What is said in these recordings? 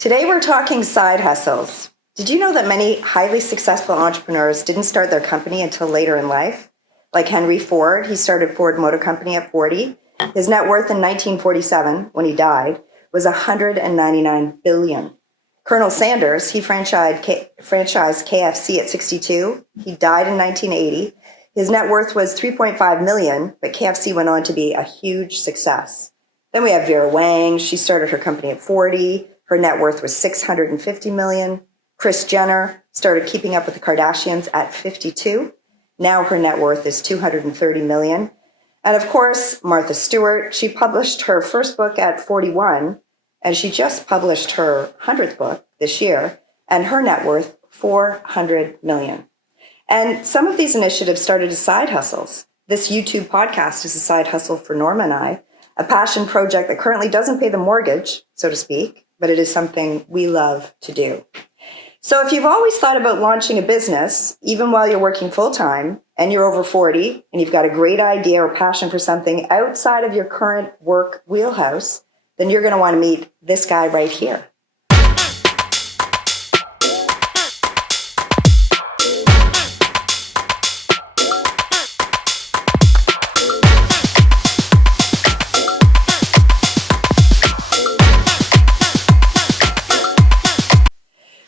Today we're talking side hustles. Did you know that many highly successful entrepreneurs didn't start their company until later in life? Like Henry Ford, he started Ford Motor Company at 40. His net worth in 1947, when he died, was $199 billion. Colonel Sanders, he franchised KFC at 62. He died in 1980. His net worth was $3.5 million, but KFC went on to be a huge success. Then we have Vera Wang. She started her company at 40. Her net worth was $650 million. Kris Jenner started Keeping Up with the Kardashians at 52. Now her net worth is $230 million. And of course, Martha Stewart, she published her first book at 41, and she just published her 100th book this year, and her net worth, $400 million. And some of these initiatives started as side hustles. This YouTube podcast is a side hustle for Norma and I, a passion project that currently doesn't pay the mortgage, so to speak, but it is something we love to do. So if you've always thought about launching a business, even while you're working full-time and you're over 40 and you've got a great idea or passion for something outside of your current work wheelhouse, then you're going to want to meet this guy right here.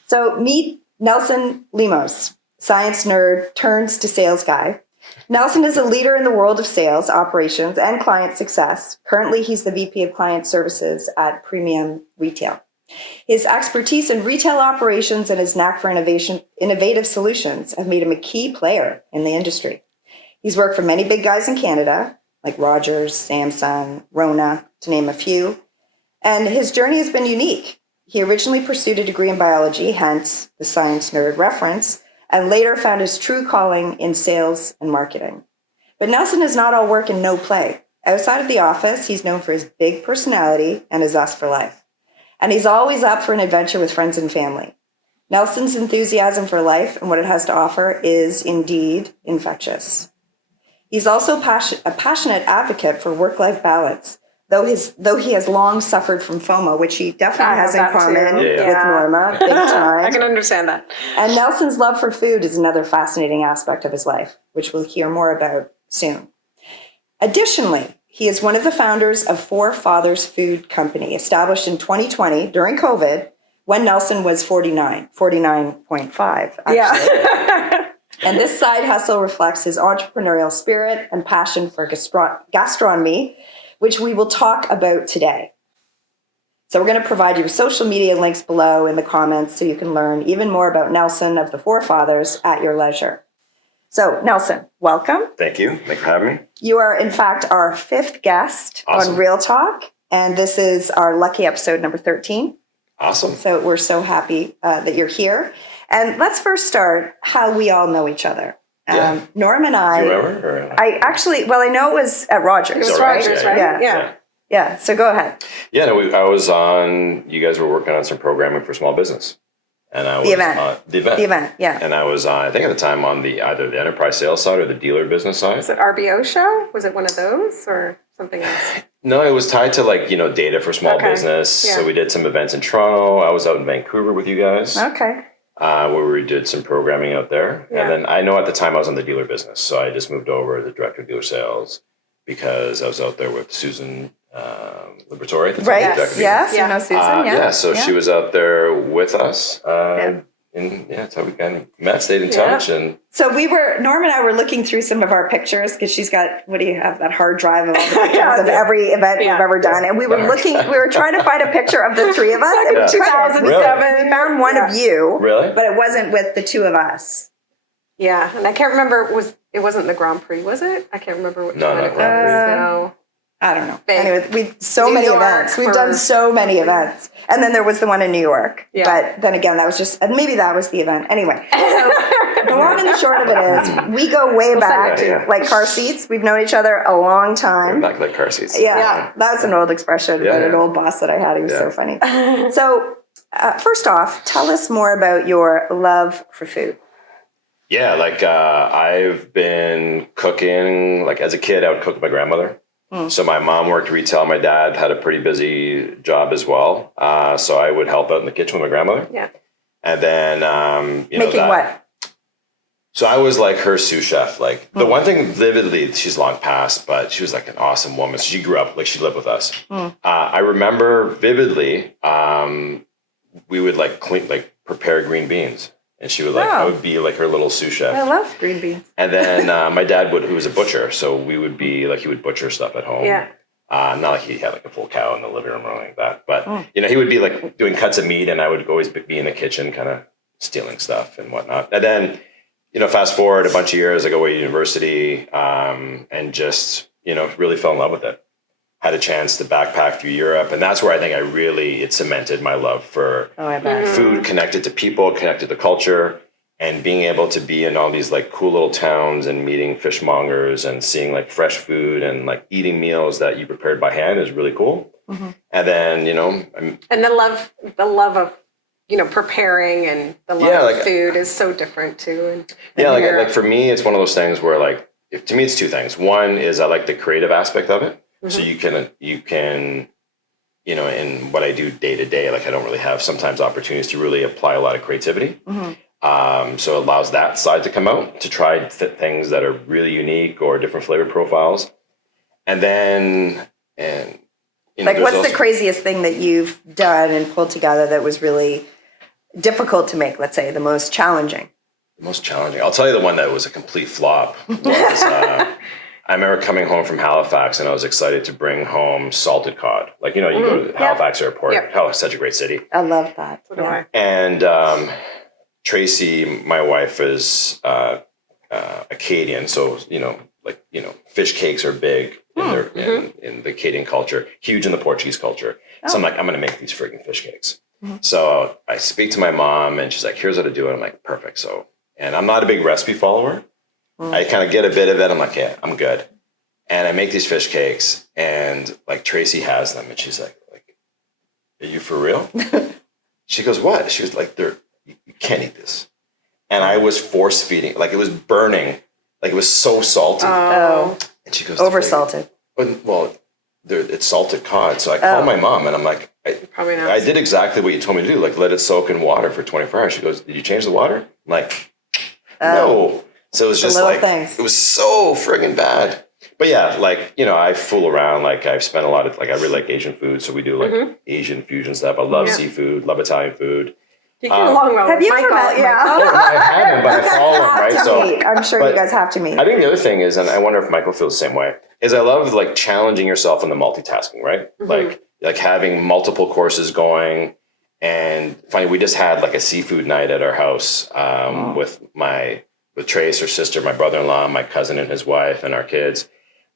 So meet Nelson Lemos, science nerd turns to sales guy. Nelson is a leader in the world of sales, operations, and client success. Currently, he's the VP of Client Services at Premium Retail. His expertise in retail operations and his knack for innovative solutions have made him a key player in the industry. He's worked for many big guys in Canada, like Rogers, Samsung, Rona, to name a few. And his journey has been unique. He originally pursued a degree in biology, hence the science nerd reference, and later found his true calling in sales and marketing. But Nelson is not all work and no play. Outside of the office, he's known for his big personality and his zest for life. And he's always up for an adventure with friends and family. Nelson's enthusiasm for life and what it has to offer is indeed infectious. He's also a passionate advocate for work-life balance, though he has long suffered from FOMO, which he definitely has in common with Norma, big time. I can understand that. And Nelson's love for food is another fascinating aspect of his life, which we'll hear more about soon. Additionally, he is one of the founders of Four Fathers Food Company, established in 2020 during COVID, when Nelson was 49.5, actually. Yeah. And this side hustle reflects his entrepreneurial spirit and passion for gastronomy, which we will talk about today. So we're going to provide you with social media links below in the comments so you can learn even more about Nelson of the Four Fathers at your leisure. So Nelson, welcome. Thank you. Thanks for having me. You are, in fact, our fifth guest on Real Talk, and this is our lucky episode number 13. Awesome. So we're so happy that you're here. And let's first start how we all know each other. Norm and I. Do you remember? I know it was at Rogers. It was Rogers, right? Yeah. So go ahead. Yeah, no, I was on. You guys were working on some programming for small business, and I was the event. On the event. Yeah. And I was on. I think at the time on either the enterprise sales side or the dealer business side. Was it RBO show? Was it one of those or something else? No, it was tied to data for small business. Yeah. So we did some events in Toronto. I was out in Vancouver with you guys. Okay. Where we did some programming out there. Yeah. And then I know at the time I was on the dealer business. So I just moved over to the director of dealer sales because I was out there with Susan Liberatore at the time. Right. Yes. Yeah. You know Susan. So she was out there with us. And that's how we kind of met, stayed in touch. And so Norm and I were looking through some of our pictures because she's got, what do you have, that hard drive of all the pictures of every event we've ever done. And we were trying to find a picture of the three of us. In 2007. Really? We found one of you. Really? But it wasn't with the two of us. Yeah. And I can't remember, it wasn't the Grand Prix, was it? I can't remember what No, not Grand Prix. No. I don't know. Big. Anyway, New York events. We've done so many events. And then there was the one in New York. Yeah. But then again, that was maybe that was the event. Anyway, so the long and the short of it is we go way back, like car seats. We've known each other a long time. Back like car seats. Yeah. That's an old expression about an old boss that I had. He was so funny. So first off, tell us more about your love for food. Yeah, I've been cooking, as a kid, I would cook with my grandmother. So my mom worked retail. My dad had a pretty busy job as well. So I would help out in the kitchen with my grandmother. Yeah. And then, Making what? So I was like her sous chef. Like the one thing vividly, she's long past, but she was like an awesome woman. So she grew up, like she lived with us. I remember vividly, we would like prepare green beans. And she would I would be like her little sous chef. I love green beans. And then my dad who was a butcher. So we would be like, he would butcher stuff at home. Yeah. Not like he had like a full cow in the living room or anything like that. But, he would be like doing cuts of meat and I would always be in the kitchen kind of stealing stuff and whatnot. And then, fast forward a bunch of years, I go away to university and just, really fell in love with it. Had a chance to backpack through Europe. And that's where I think it cemented my love for food, connected to people, connected to culture, and being able to be in all these like cool little towns and meeting fishmongers and seeing like fresh food and like eating meals that you prepared by hand is really cool. And then, and the love of, preparing and the love of food is so different too. And like for me, it's one of those things where like, to me, it's two things. One is I like the creative aspect of it. So you can, in what I do day to day, like I don't really have sometimes opportunities to really apply a lot of creativity. So it allows that side to come out, to try things that are really unique or different flavor profiles. And then, like what's the craziest thing that you've done and pulled together that was really difficult to make, let's say, the most challenging? The most challenging. I'll tell you the one that was a complete flop was, I remember coming home from Halifax and I was excited to bring home salted cod. Like, you go to Halifax Airport. Halifax is such a great city. I love that. So do I. And Tracy, my wife, is Acadian. So, fish cakes are big in the Acadian culture, huge in the Portuguese culture. So I'm like, I'm going to make these freaking fish cakes. So I speak to my mom and she's like, here's how to do it. I'm like, perfect. So, and I'm not a big recipe follower. I kind of get a bit of it. I'm like, yeah, I'm good. And I make these fish cakes and like Tracy has them and she's like, are you for real? She goes, what? She was like, you can't eat this. And I was force feeding, like it was burning. Like it was so salty. Oh. And she goes, oversalted. Well, it's salted cod. So I called my mom and I'm like, Probably not. I did exactly what you told me to do. Like let it soak in water for 24 hours. She goes, did you change the water? I'm like, no. So it was just like, things. It was so friggin' bad. But yeah, like, I fool around. Like I've spent a lot of, like, I really like Asian food. So we do like Asian fusion stuff. I love seafood, love Italian food. You get along well Have with you ever Michael. met Yeah. Michael? I haven't, but I follow him, right? So I'm sure you guys have to meet. I think the other thing is, and I wonder if Michael feels the same way, is I love like challenging yourself in the multitasking, right? Like having multiple courses going. And finally, we just had like a seafood night at our house with Trace, her sister, my brother-in-law, my cousin and his wife, and our kids.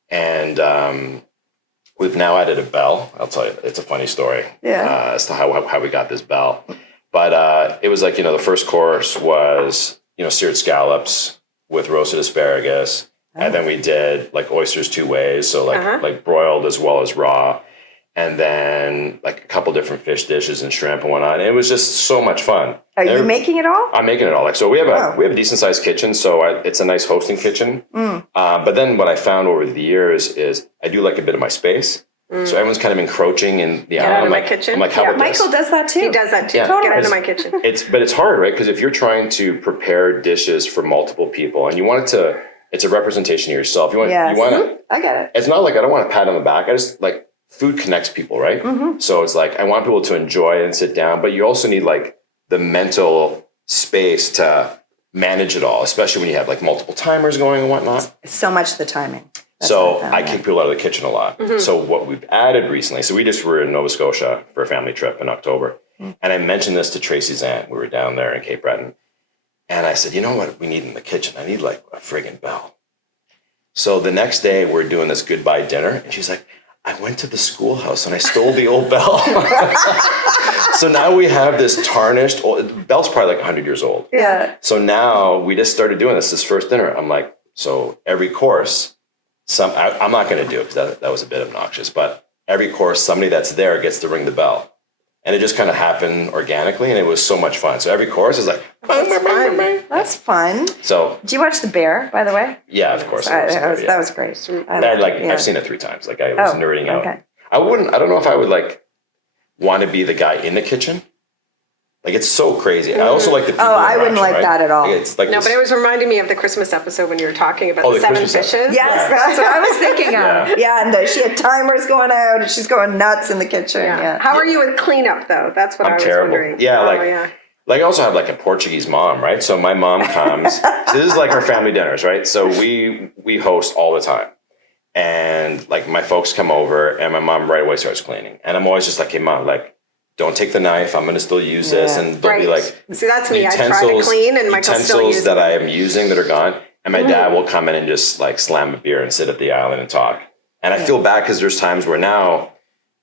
And we've now added a bell. I'll tell you, it's a funny story as to how we got this bell. But it was like, the first course was, seared scallops with roasted asparagus. And then we did like oysters two ways. So like broiled as well as raw. And then like a couple different fish dishes and shrimp and whatnot. And it was just so much fun. Are you making it all? I'm making it all. Like, so we have a decent sized kitchen. So it's a nice hosting kitchen. But then what I found over the years is I do like a bit of my space. So everyone's kind of encroaching in the Get out of my kitchen. I'm like, how about Michael does that too. He does that too. Yeah. Get out of my kitchen. But it's hard, right? Because if you're trying to prepare dishes for multiple people and you want it to, it's a representation of yourself. You want to, I get it. it's not like I don't want a pat on the back. I just like food connects people, right? So it's like, I want people to enjoy it and sit down, but you also need like the mental space to manage it all, especially when you have like multiple timers going and whatnot. So much the timing. That's So what I kick people out of the kitchen a lot. So what we've added recently, so we just were in Nova Scotia for a family trip in October. And I mentioned this to Tracy's aunt. We were down there in Cape Breton. And I said, you know what we need in the kitchen? I need like a friggin' bell. So the next day we're doing this goodbye dinner. And she's like, I went to the schoolhouse and I stole the old bell. So now we have this tarnished, bell's probably like 100 years old. Yeah. So now we just started doing this first dinner. I'm like, so every course, I'm not going to do it because that was a bit obnoxious, but every course, somebody that's there gets to ring the bell. And it just kind of happened organically, and it was so much fun. So every course is like, That's fun. So, do you watch The Bear, by the way? Yeah, of course. That was great. I've seen it 3 times. Like I was nerding out. Okay. I don't know if I would like want to be the guy in the kitchen. Like it's so crazy. I also like the people I wouldn't like that at all. It's like no, but it was reminding me of the Christmas episode when you were talking about the 7 fishes. Yes, that's what I was thinking of. Yeah, and she had timers going out, and she's going nuts in the kitchen. Yeah. How are you with cleanup though? That's what I was wondering. Yeah, like I also have like a Portuguese mom, right? So my mom comes. So this is like our family dinners, right? So we host all the time. And like my folks come over and my mom right away starts cleaning. And I'm always just like, hey mom, like don't take the knife. I'm going to still use this. And they'll be like, see, that's me. I try to clean and Michael's still using that I am using that are gone. And my dad will come in and just like slam a beer and sit at the island and talk. And I feel bad because there's times where now,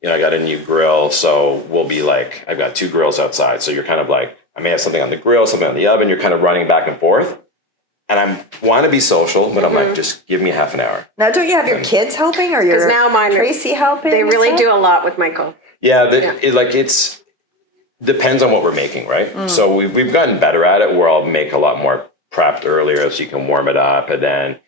I got a new grill. So we'll be like, I've got 2 grills outside. So you're kind of like, I may have something on the grill, something on the oven. You're kind of running back and forth. And I want to be social, but I'm like, just give me half an hour. Now, don't you have your kids helping, or your Tracy helping? They really do a lot with Michael. Yeah, it's depends on what we're making, right? So we've gotten better at it, where I'll make a lot more prepped earlier, so you can warm it up, and then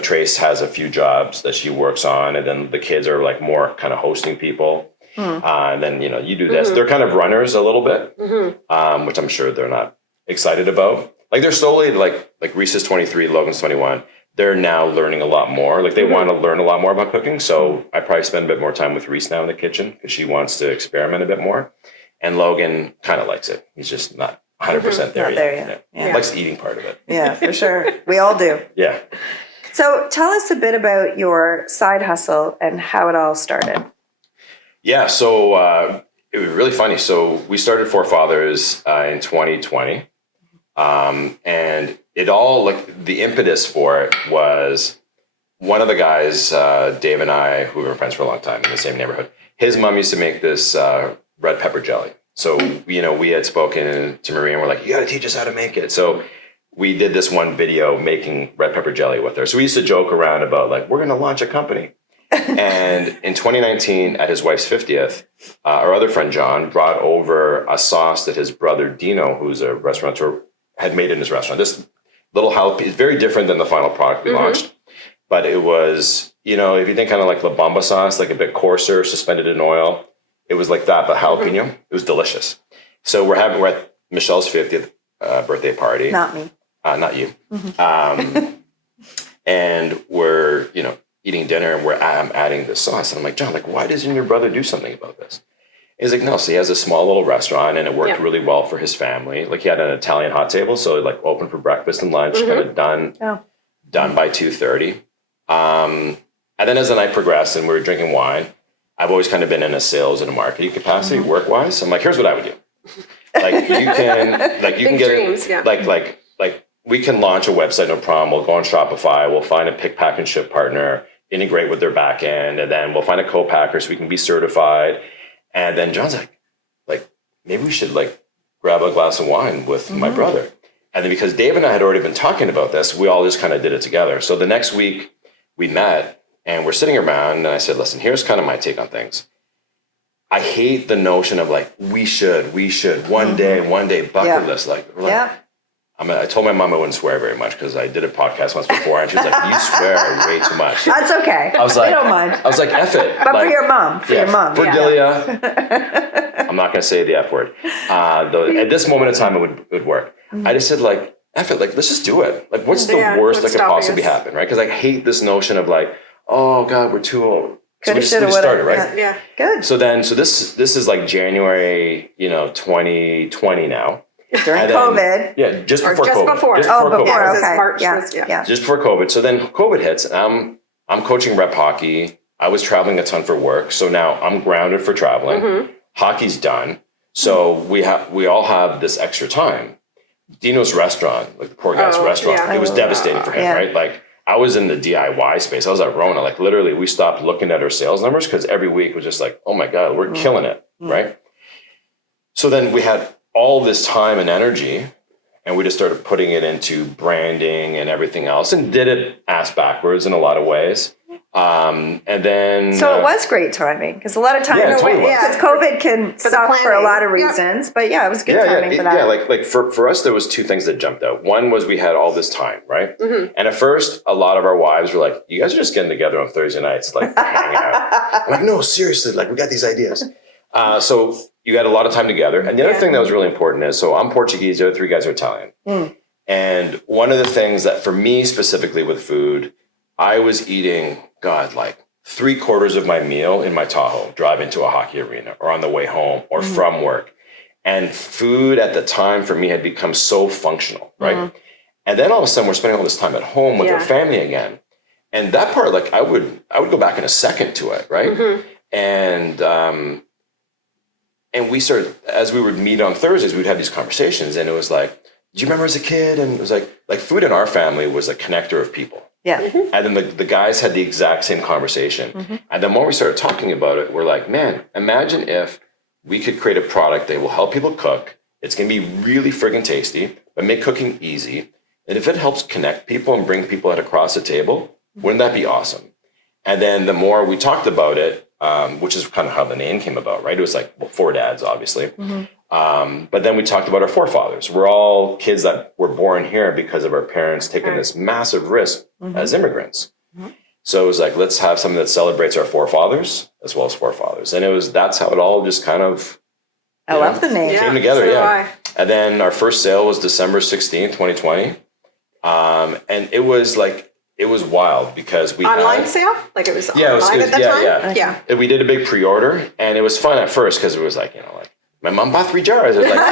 Trace has a few jobs that she works on, and then the kids are like more kind of hosting people. And then you do this. They're kind of runners a little bit, which I'm sure they're not excited about. Like they're slowly like Reese's 23, Logan's 21. They're now learning a lot more. Like they want to learn a lot more about cooking. So I probably spend a bit more time with Reese now in the kitchen because she wants to experiment a bit more. And Logan kind of likes it. He's just not 100% there yet. He likes the eating part of it. Yeah, for sure. We all do. Yeah. So tell us a bit about your side hustle and how it all started. Yeah, so it was really funny. So we started Four Fathers in 2020. And it all, like the impetus for it was one of the guys, Dave and I, who were friends for a long time in the same neighborhood, his mom used to make this red pepper jelly. So, we had spoken to Maria and we're like, you got to teach us how to make it. So we did this one video making red pepper jelly with her. So we used to joke around about like, we're going to launch a company. And in 2019, at his wife's 50th, our other friend John brought over a sauce that his brother Dino, who's a restaurateur, had made in his restaurant. This little jalapeno is very different than the final product we launched. But it was, if you think kind of like La Bamba sauce, like a bit coarser, suspended in oil, it was like that, but jalapeno. It was delicious. So we're at Michelle's 50th birthday party. Not me. Not you. And we're, eating dinner and I'm adding this sauce. And I'm like, John, like, why doesn't your brother do something about this? He's like, no, so he has a small little restaurant and it worked really well for his family. Like he had an Italian hot table. So like open for breakfast and lunch, kind of done by 2:30. And then as the night progressed and we were drinking wine, I've always kind of been in a sales and a marketing capacity work-wise. I'm like, here's what I would do. Like you can get dreams, like we can launch a website, no problem. We'll go on Shopify. We'll find a pick, pack, and ship partner, integrate with their back end, and then we'll find a co-packer so we can be certified. And then John's like, maybe we should like grab a glass of wine with my brother. And then because Dave and I had already been talking about this, we all just kind of did it together. So the next week we met and we're sitting around and I said, listen, here's kind of my take on things. I hate the notion of like, we should one day bucket list. I told my mom I wouldn't swear very much because I did a podcast once before and she was like, you swear way too much. That's okay. I was like, I don't mind. I was like, F it. But like, for your mom. For Delia, I'm not going to say the F word. Though at this moment in time, it would work. I just said like, F it, like, let's just do it. Like, what's the worst that could possibly happen, right? Because I hate this notion of like, oh God, we're too old. So we just started, right? Yeah. Good. So this is like January, 2020 now. During COVID. Yeah, just before COVID. Before. Just before COVID. Yeah, okay. March Yeah. Just before COVID. So then COVID hits and I'm coaching rep hockey. I was traveling a ton for work. So now I'm grounded for traveling. Hockey's done. So we all have this extra time. Dino's restaurant, like the poor guy's restaurant, it was devastating for him, right? Like I was in the DIY space. I was at Rona. Like literally we stopped looking at our sales numbers because every week was just like, oh my God, we're killing it, right? So then we had all this time and energy and we just started putting it into branding and everything else and did it ass backwards in a lot of ways. And then So it was great timing because a lot of times, Yeah, it totally was. because COVID can suck for a planning. lot of Yep. reasons, but yeah, it was good timing for that. Yeah, like for us, there was two things that jumped out. One was we had all this time, right? Mm-hmm. And at first, a lot of our wives were like, "You guys are just getting together on Thursday nights, like hanging out." I'm like, "No, seriously, like we got these ideas." So you had a lot of time together. And the other thing that was really important is, so I'm Portuguese, the other three guys are Italian. And one of the things that for me specifically with food, I was eating, God, like 3/4 of my meal in my Tahoe, driving to a hockey arena or on the way home or from work. And food at the time for me had become so functional, right? And then all of a sudden we're spending all this time at home with our family again. And that part, like I would go back in a second to it, right? And we started, as we would meet on Thursdays, we'd have these conversations, and it was like, do you remember as a kid? And it was like food in our family was a connector of people. Yeah. And then the guys had the exact same conversation. And the more we started talking about it, we're like, man, imagine if we could create a product that will help people cook. It's going to be really friggin' tasty, but make cooking easy. And if it helps connect people and bring people across the table, wouldn't that be awesome? And then the more we talked about it, which is kind of how the name came about, right? It was like, well, 4 dads, obviously. But then we talked about our forefathers. We're all kids that were born here because of our parents taking this massive risk as immigrants. So it was like, let's have something that celebrates our forefathers as well as forefathers. And that's how it all just kind of I love the name. came together. So do Yeah. I. And then our first sale was December 16th, 2020. And it was wild because we Online had, sale? Like it was Yeah, it was- online it was- at the yeah, time? yeah. Yeah. we did a big pre-order, and it was fun at first because it was like, like my mom bought 3 jars. It was like,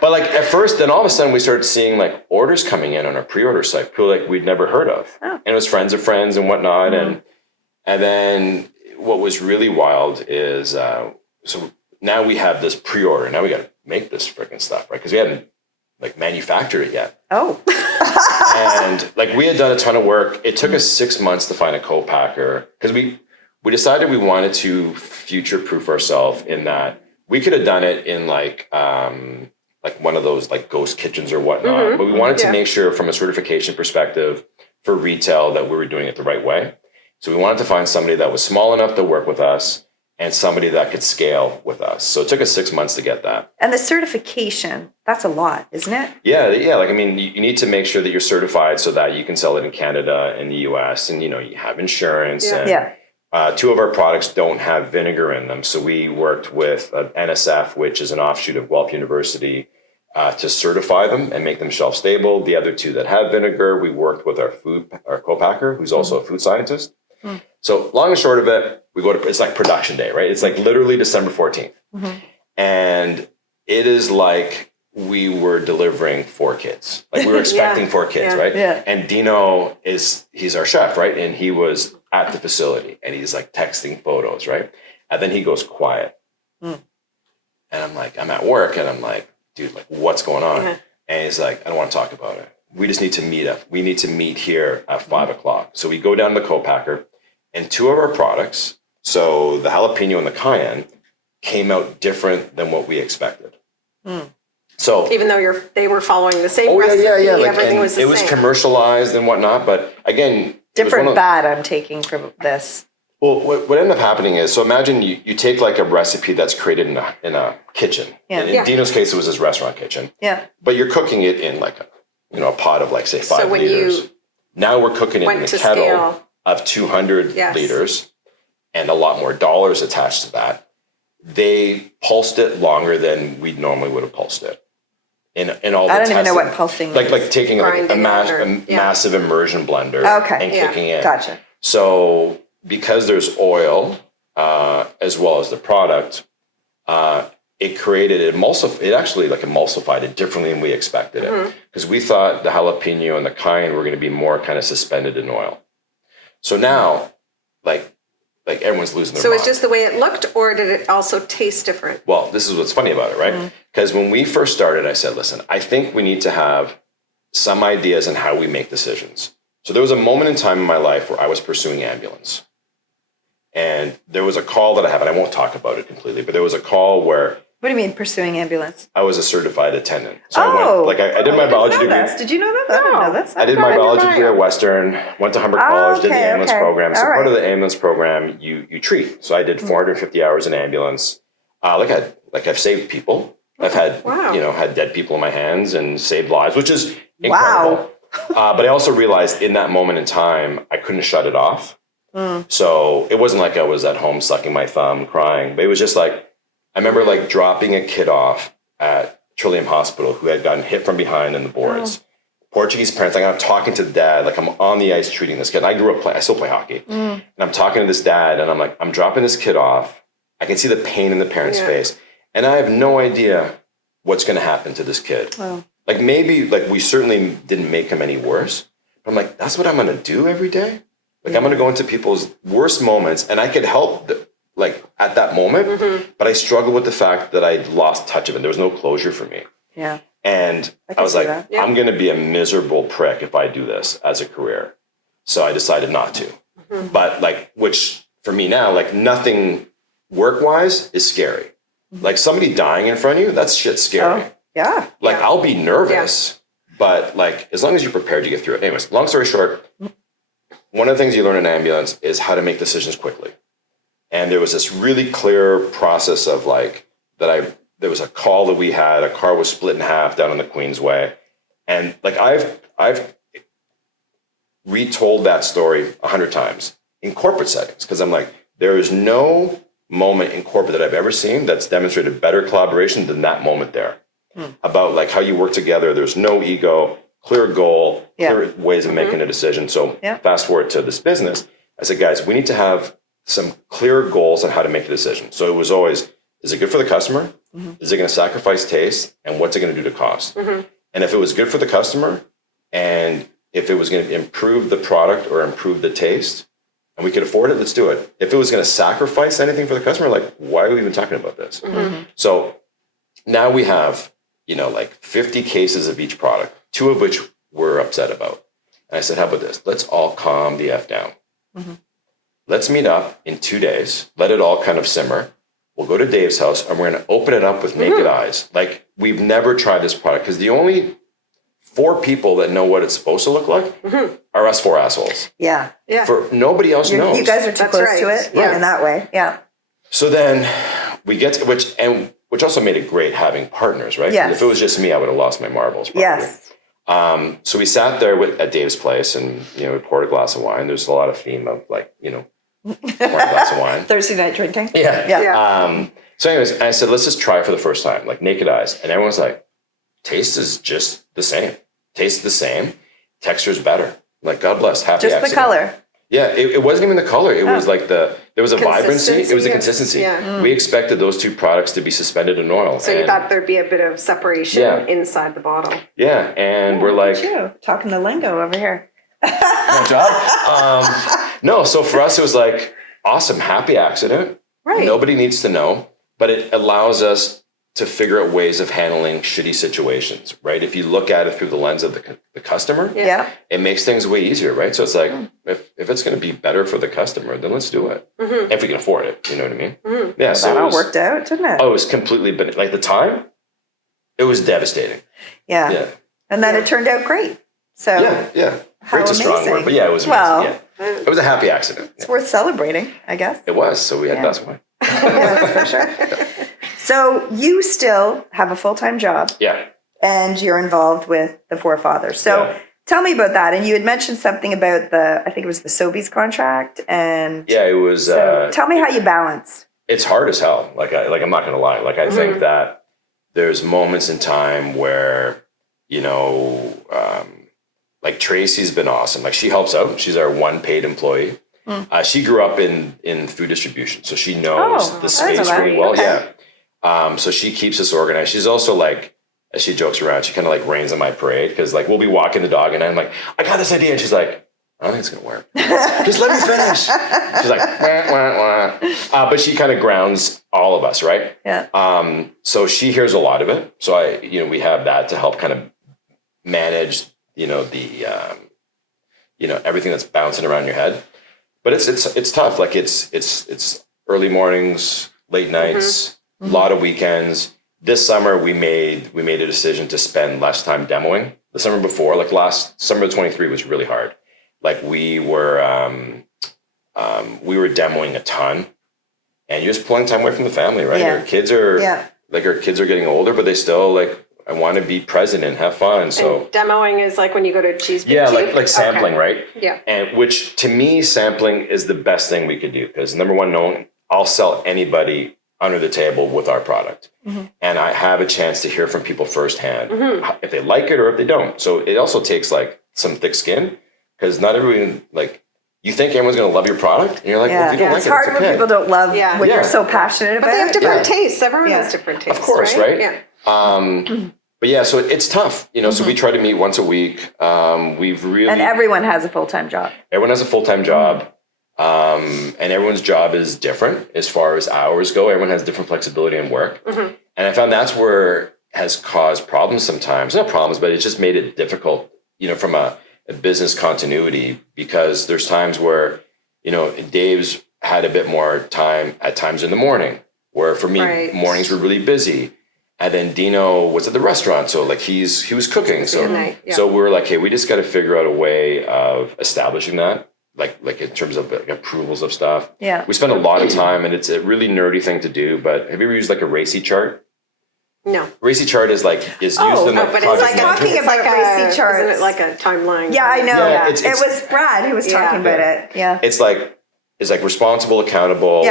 but like at first, then all of a sudden we started seeing like orders coming in on our pre-order site, people like we'd never heard of, and it was friends of friends and whatnot. And then what was really wild is so now we have this pre-order. Now we got to make this freaking stuff, right? Because we hadn't like manufactured it yet. Oh. And like we had done a ton of work. It took us 6 months to find a co-packer because we decided we wanted to future-proof ourselves in that we could have done it in like one of those like ghost kitchens or whatnot, but we wanted to make sure from a certification perspective for retail that we were doing it the right way. So we wanted to find somebody that was small enough to work with us and somebody that could scale with us. So it took us 6 months to get that. And the certification, that's a lot, isn't it? Yeah. Like, I mean, you need to make sure that you're certified so that you can sell it in Canada and the US, and, you have insurance. Yeah. And 2 of our products don't have vinegar in them. So we worked with NSF, which is an offshoot of Guelph University, to certify them and make them shelf stable. The other 2 that have vinegar, we worked with our co-packer, who's also a food scientist. So long and short of it, it's like production day, right? It's like literally December 14th. And it is like we were delivering 4 kids. Like we were expecting 4 kids, right? Yeah. And Dino he's our chef, right? And he was at the facility and he's like texting photos, right? And then he goes quiet. And I'm like, I'm at work and I'm like, dude, like what's going on? And he's like, I don't want to talk about it. We just need to meet up. We need to meet here at 5 o'clock. So we go down to the co-packer, and 2 of our products, so the jalapeno and the cayenne, came out different than what we expected. So Even though they were following the same yeah, recipe, like, everything was the it same. was commercialized and whatnot, but again, Different bad I'm taking from this. Well, what ended up happening is, so imagine you take like a recipe that's created in a kitchen. Yeah. In Dino's case, it was his restaurant kitchen. Yeah. But you're cooking it in like a pot of like say 5 So when liters. you Now we're cooking it in went a to kettle scale. of 200 liters, and a lot more dollars attached to that. They pulsed it longer than we normally would have pulsed it. In all the I don't even know testing. what pulsing Like is. taking like a Grinding massive immersion blender Okay. and kicking in. Gotcha. So because there's oil as well as the product, it actually like emulsified it differently than we expected it. Because we thought the jalapeno and the cayenne were going to be more kind of suspended in oil. So now, like everyone's losing their mind. So it's just the way it looked, or did it also taste different? Well, this is what's funny about it, right? Because when we first started, I said, listen, I think we need to have some ideas on how we make decisions. So there was a moment in time in my life where I was pursuing ambulance. And there was a call that I have, and I won't talk about it completely, but there was a call where What do you mean pursuing ambulance? I was a certified attendant. So I did my I didn't biology know degree. this. Did you know that? I didn't know this. I did my biology degree at Western, went to Humber College, did the ambulance program. So part of the ambulance program, you treat. So I did 450 hours in ambulance. I've saved people. I've had, had dead people in my hands and saved lives, which is incredible. Wow. But I also realized in that moment in time, I couldn't shut it off. So it wasn't like I was at home sucking my thumb, crying, but it was just like, I remember like dropping a kid off at Trillium Hospital who had gotten hit from behind in the boards. Portuguese parents, like I'm talking to the dad, like I'm on the ice treating this kid. And I grew up playing, I still play hockey. And I'm talking to this dad and I'm like, I'm dropping this kid off. I can see the pain in the parent's face. And I have no idea what's going to happen to this kid. Like maybe, like we certainly didn't make him any worse. But I'm like, that's what I'm going to do every day? Like I'm going to go into people's worst moments and I could help like at that moment, but I struggled with the fact that I lost touch of it. There was no closure for me. Yeah. And I was like, I'm going to be a miserable prick if I do this as a career. So I decided not to. But like, which for me now, like nothing work-wise is scary. Like somebody dying in front of you, that's shit scary. Like I'll be nervous, but like as long as you're prepared to get through it. Anyways, long story short, one of the things you learn in ambulance is how to make decisions quickly. And there was this really clear process of like there was a call that we had, a car was split in half down on the Queensway. And like I've retold that story 100 times in corporate settings because I'm like, there is no moment in corporate that I've ever seen that's demonstrated better collaboration than that moment there. About like how you work together. There's no ego, clear goal, clear ways of making a decision. So fast forward to this business. I said, guys, we need to have some clear goals on how to make a decision. So it was always, is it good for the customer? Is it going to sacrifice taste? And what's it going to do to cost? And if it was good for the customer and if it was going to improve the product or improve the taste and we could afford it, let's do it. If it was going to sacrifice anything for the customer, like, why are we even talking about this? So now we have, like 50 cases of each product, 2 of which we're upset about. And I said, how about this? Let's all calm the F down. Let's meet up in 2 days. Let it all kind of simmer. We'll go to Dave's house and we're going to open it up with naked eyes. Like we've never tried this product because the only 4 people that know what it's supposed to look like are us 4 assholes. For nobody else knows. You guys are too close to it in that way. So then we get to which also made it great having partners, right? If it was just me, I would have lost my marbles probably. So we sat there at Dave's place and, we poured a glass of wine. There's a lot of theme of like, pouring a glass of wine. Thursday night drinking. So anyways, I said, let's just try it for the first time, like naked eyes. And everyone's like, taste is just the same. Taste the same. Texture's better. Like, God bless. Happy just accident. The color. Yeah, it wasn't even the color. It was like there was a vibrancy. It was the consistency. We expected those 2 products to be subbed in oil. So you thought there'd be a bit of separation inside the bottle. Yeah, and we're like... Talking the lingo over here. Good job. No, so for us, it was like, awesome, happy accident. Right. Nobody needs to know, but it allows us to figure out ways of handling shitty situations, right? If you look at it through the lens of the customer, it makes things way easier, right? So it's like, if it's going to be better for the customer, then let's do it. If we can afford it, you know what I mean? Yeah, so that all worked out, didn't it? Oh, it was completely, like the time, it was devastating. Yeah. And then it turned out great. So Great's a strong word, but it was amazing. It was a happy accident. It's worth celebrating, I guess. It was, so we had glass of wine. For sure. So you still have a full-time job. And you're involved with the Forefathers. So tell me about that. And you had mentioned something about I think it was the Sobeys contract. And it was. So tell me how you balance. It's hard as hell. I'm not going to lie. Like I think that there's moments in time where, like Tracy's been awesome. Like she helps out. She's our one paid employee. She grew up in food distribution, so she knows the space really well. So she keeps us organized. She's also like, as she jokes around, she kind of like rains on my parade because like we'll be walking the dog and I'm like, I got this idea, and she's like, I don't think it's gonna work. Just let me finish. She's like, wah, wah, wah. But she kind of grounds all of us, right? So she hears a lot of it. So we have that to help kind of manage, everything that's bouncing around your head. But it's tough. Like it's early mornings, late nights, a lot of weekends. This summer, we made a decision to spend less time demoing. The summer before, like last summer of 23 was really hard. Like we were demoing a ton, and you're just pulling time away from the family, right? Yeah. Our kids are getting older, but they still like, I want to be present and have fun. So and demoing is like when you go to Cheese Boutique? Yeah, like sampling, right? Yeah. And which to me, sampling is the best thing we could do because number one, I'll sell anybody under the table with our product. And I have a chance to hear from people firsthand if they like it or if they don't. So it also takes like some thick skin because not everyone like, you think everyone's going to love your product and you're like, well, if you don't like it's it, hard it's when okay. people don't love what you're so passionate about. But they have different tastes. Everyone has different tastes. Of course, right? Yeah. But yeah, so it's tough, you know, so we try to meet once a week. And everyone has a full-time job. Everyone has a full-time job. And everyone's job is different as far as hours go. Everyone has different flexibility in work. And I found that's where has caused problems sometimes. Not problems, but it's just made it difficult, you know, from a business continuity because there's times where, you know, Dave's had a bit more time at times in the morning, where for me, mornings were really busy. And then Dino was at the restaurant, so like he was cooking. So so we were like, hey, we just got to figure out a way of establishing that, like in terms of like approvals of stuff. Yeah, we spend a lot of time, and it's a really nerdy thing to do. But have you ever used like a RACI chart? No. RACI chart is like but it's like talking about RACI charts. Isn't it like a timeline? Yeah, I know. Yeah, it was Brad who was talking about it. Yeah, it's like responsible, accountable,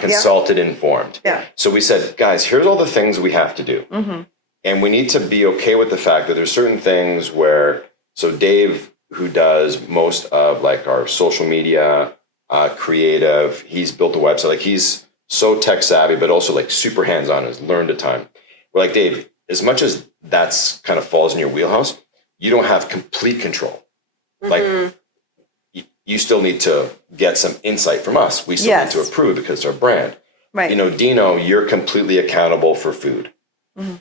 consulted, informed. Yeah. So we said, guys, here's all the things we have to do. And we need to be okay with the fact that there's certain things where, so Dave, who does most of like our social media, creative, he's built a website, like he's so tech savvy, but also like super hands-on, has learned a ton. We're like, Dave, as much as that's kind of falls in your wheelhouse, you don't have complete control. Like, you still need to get some insight from us. We still need to approve because it's our brand. Right. You know, Dino, you're completely accountable for food.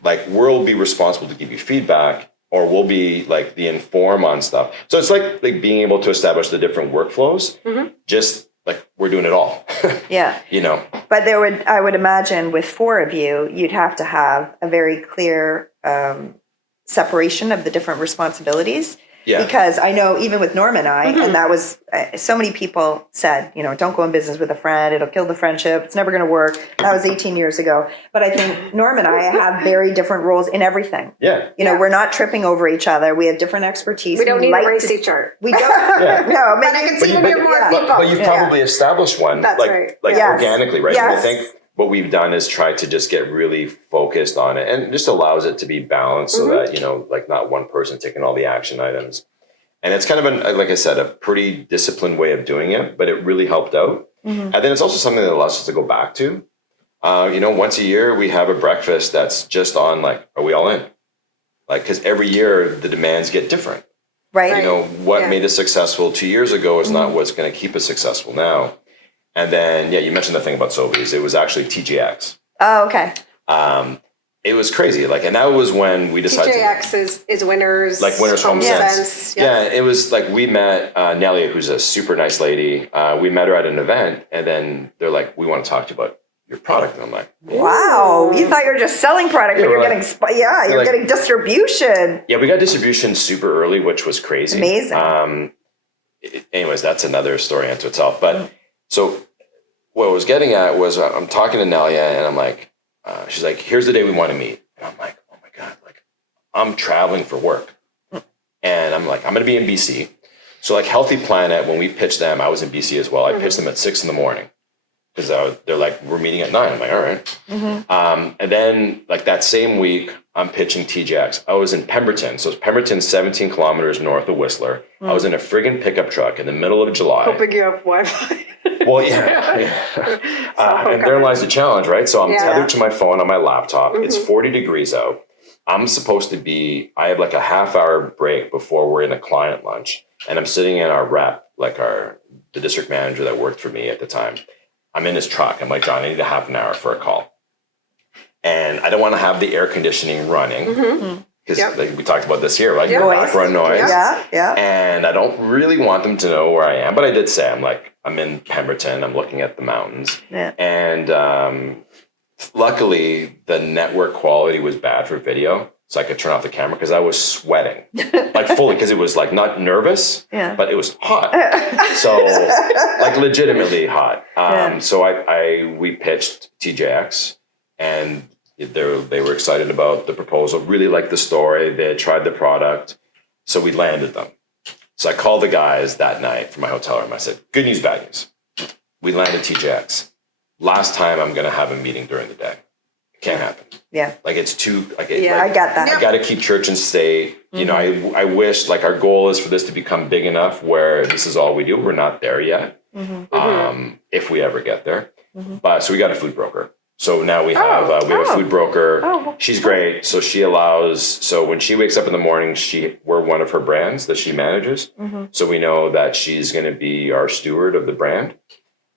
Like we'll be responsible to give you feedback, or we'll be like the inform on stuff. So it's like being able to establish the different workflows. Just like we're doing it all. Yeah. You know. But I would imagine with four of you, you'd have to have a very clear separation of the different responsibilities. Yeah. Because I know even with Norm and I, and that was, so many people said, you know, don't go in business with a friend. It'll kill the friendship. It's never going to work. That was 18 years ago. But I think Norm and I have very different roles in everything. Yeah. You know, we're not tripping over each other. We have different expertise. We don't need a RACI chart. We don't. No. But I can see when you're more people. But you've probably established one. That's like organically, right? Yes. I think what we've done is try to just get really focused on it and just allows it to be balanced so that, you know, like not one person taking all the action items. And it's kind of, like I said, a pretty disciplined way of doing it, but it really helped out. And then it's also something that allows us to go back to. You know, once a year we have a breakfast that's just on like, are we all in? Like, because every year the demands get different. Right. You know, what made us successful 2 years ago is not what's going to keep us successful now. And then, you mentioned the thing about Sobeys. It was actually TJX. Oh, okay. It was crazy. Like, and that was when we decided TJX is Winners. Like Winners Home Sense. Yeah, it was like we met Nelly, who's a super nice lady. We met her at an event, and then they're like, we want to talk to you about your product. And I'm like, wow, you thought you were just selling product, but you're getting, you're getting distribution. Yeah, we got distribution super early, which was crazy. Amazing. Anyways, that's another story unto itself. But so what I was getting at was I'm talking to Nelia, and I'm like, she's like, here's the day we want to meet. And I'm like, oh my God, like I'm traveling for work. And I'm like, I'm going to be in BC. So like Healthy Planet, when we pitched them, I was in BC as well. I pitched them at 6 a.m. because they're like, we're meeting at 9. I'm like, all right. And then like that same week, I'm pitching TJX. I was in Pemberton. So Pemberton's 17 kilometers north of Whistler. I was in a friggin' pickup truck in the middle of July. Hoping you have Wi-Fi. Well, and therein lies the challenge, right? So I'm tethered to my phone on my laptop. It's 40 degrees out. I'm supposed to be, I have like a half-hour break before we're in a client lunch. And I'm sitting in our rep, like the district manager that worked for me at the time. I'm in his truck. I'm like, John, I need a half an hour for a call. And I don't want to have the air conditioning running. Because like we talked about this here, right? Background noise. Yeah. And I don't really want them to know where I am. But I did say, I'm in Pemberton. I'm looking at the mountains. Yeah. And luckily, the network quality was bad for video, so I could turn off the camera because I was sweating like fully because it was like not nervous, but it was hot. So like legitimately hot. So we pitched TJX, and they were excited about the proposal, really liked the story. They had tried the product, so we landed them. So I called the guys that night from my hotel room. I said, "Good news, bad news. We landed TJX. Last time I'm going to have a meeting during the day. It can't happen. Yeah. Like it's too, like, I got that. I got to keep church and state. You know, I wish, like, our goal is for this to become big enough where this is all we do. We're not there yet. If we ever get there. But so we got a food broker. So now we have a food broker. She's great. So she allows, so when she wakes up in the morning, we're one of her brands that she manages. So we know that she's going to be our steward of the brand.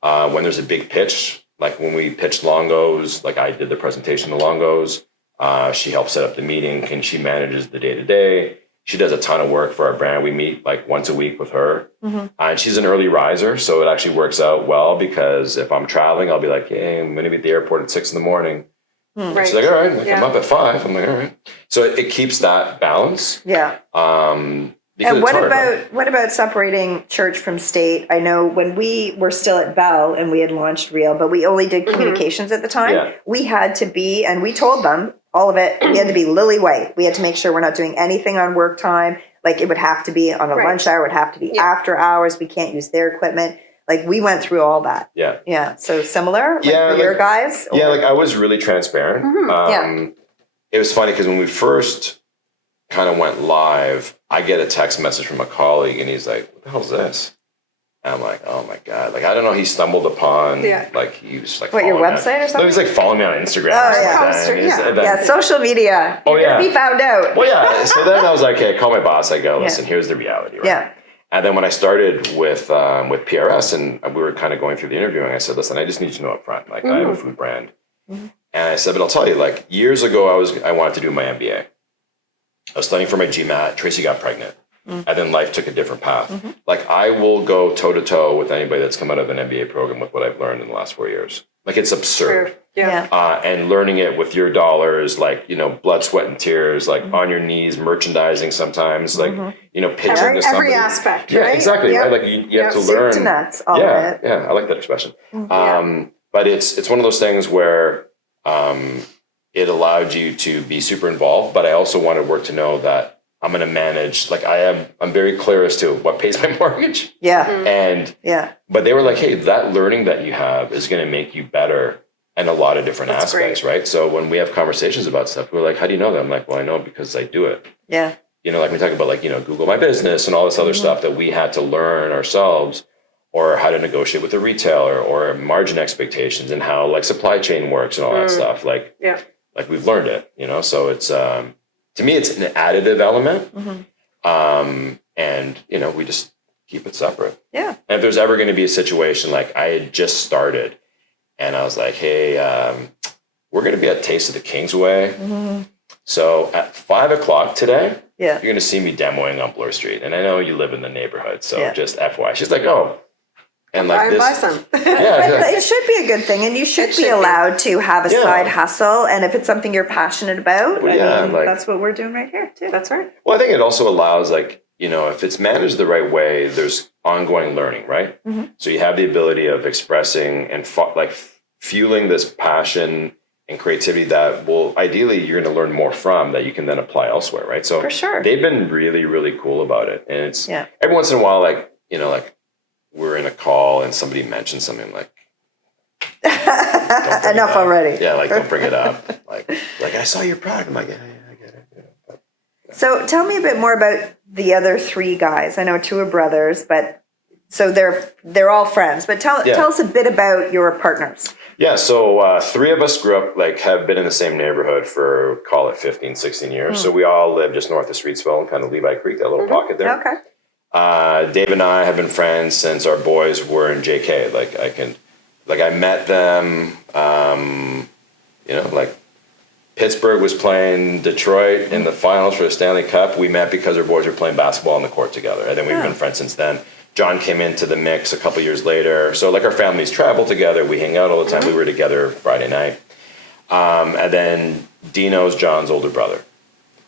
When there's a big pitch, like when we pitched Longos, like I did the presentation of Longos, she helps set up the meeting and she manages the day-to-day. She does a ton of work for our brand. We meet like once a week with her. And she's an early riser, so it actually works out well because if I'm traveling, I'll be like, hey, I'm going to be at the airport at 6 a.m. Right. She's like, all right, like, I'm up at 5. I'm like, all right. So it keeps that balance. Yeah. And what about separating church from state? I know when we were still at Bell and we had launched Reel, but we only did communications at the time. We had to be, and we told them all of it. We had to be lily white. We had to make sure we're not doing anything on work time. Like it would have to be on a lunch hour. It would have to be after hours. We can't use their equipment. Like we went through all that. Yeah. Yeah. So similar for your guys? Yeah. Like I was really transparent. It was funny because when we first kind of went live, I get a text message from a colleague and he's like, what the hell's this? And I'm like, oh my God. Like, I don't know. He stumbled upon, like, he was like, what, your website or something? No, he's like following me on Instagram. Social media. Oh, yeah. Be found out. Well, yeah. So then I was like, hey, call my boss. I go, listen, here's the reality. Right? Yeah. And then when I started with PRS and we were kind of going through the interviewing, I said, listen, I just need you to know up front, like I have a food brand. And I said, but I'll tell you, like years ago, I wanted to do my MBA. I was studying for my GMAT. Tracy got pregnant. And then life took a different path. Like I will go toe to toe with anybody that's come out of an MBA program with what I've learned in the last 4 years. Like it's absurd. True. Yeah. And learning it with your dollars, like, you know, blood, sweat, and tears, like on your knees, mercusing sometimes, like, you know, pitching to somebody. Every aspect, right? Yeah, exactly. Right? Like you have to learn. Soup to nuts, all of it. Yeah, I like that expression. But it's one of those things where it allowed you to be super involved, but I also wanted work to know that I'm going to manage, like I'm very clear as to what pays my mortgage. But they were like, hey, that learning that you have is going to make you better in a lot of different aspects, right? So when we have conversations about stuff, we're like, how do you know that? I'm like, well, I know because I do it. Yeah. You know, like we talk about like, you know, Google My Business and all this other stuff that we had to learn ourselves, or how to negotiate with a retailer or margin expectations and how like supply chain works and all that stuff. Like, like we've learned it, you know? So it's, to me, it's an additive element. And, you know, we just keep it separate. Yeah. And if there's ever going to be a situation like I had just started and I was like, hey, we're going to be at Taste of the Kingsway. So at 5:00 today, you're going to see me demoing on Bloor Street. And I know you live in the neighborhood. So just FYI. She's like, oh. And like this, buy some. But it should be a good thing, and you should be allowed to have a side hustle. And if it's something you're passionate about, I mean, that's what we're doing right here too. That's right. Well, I think it also allows, like, you know, if it's managed the right way, there's ongoing learning, right? So you have the ability of expressing and fueling this passion and creativity that will ideally you're going to learn more from that you can then apply elsewhere, right? So for sure, they've been really, really cool about it, and it's every once in a while, like, you know, like. We're in a call and somebody mentions something like enough already. Yeah, like don't bring it up. Like I saw your product. I'm like, yeah, I get it. Yeah. So tell me a bit more about the other 3 guys. I know 2 are brothers, but so they're all friends. But tell us a bit about your partners. Yeah, so 3 of us grew up, like, have been in the same neighborhood for, call it 15, 16 years. So we all live just north of Streetsville and kind of Levi Creek, that little pocket there. Okay. Dave and I have been friends since our boys were in JK. I met them, you know, like Pittsburgh was playing Detroit in the finals for the Stanley Cup. We met because our boys were playing basketball on the court together. And then we've been friends since then. John came into the mix a couple years later. So like our families travel together. We hang out all the time. We were together Friday night. And then Dino's John's older brother.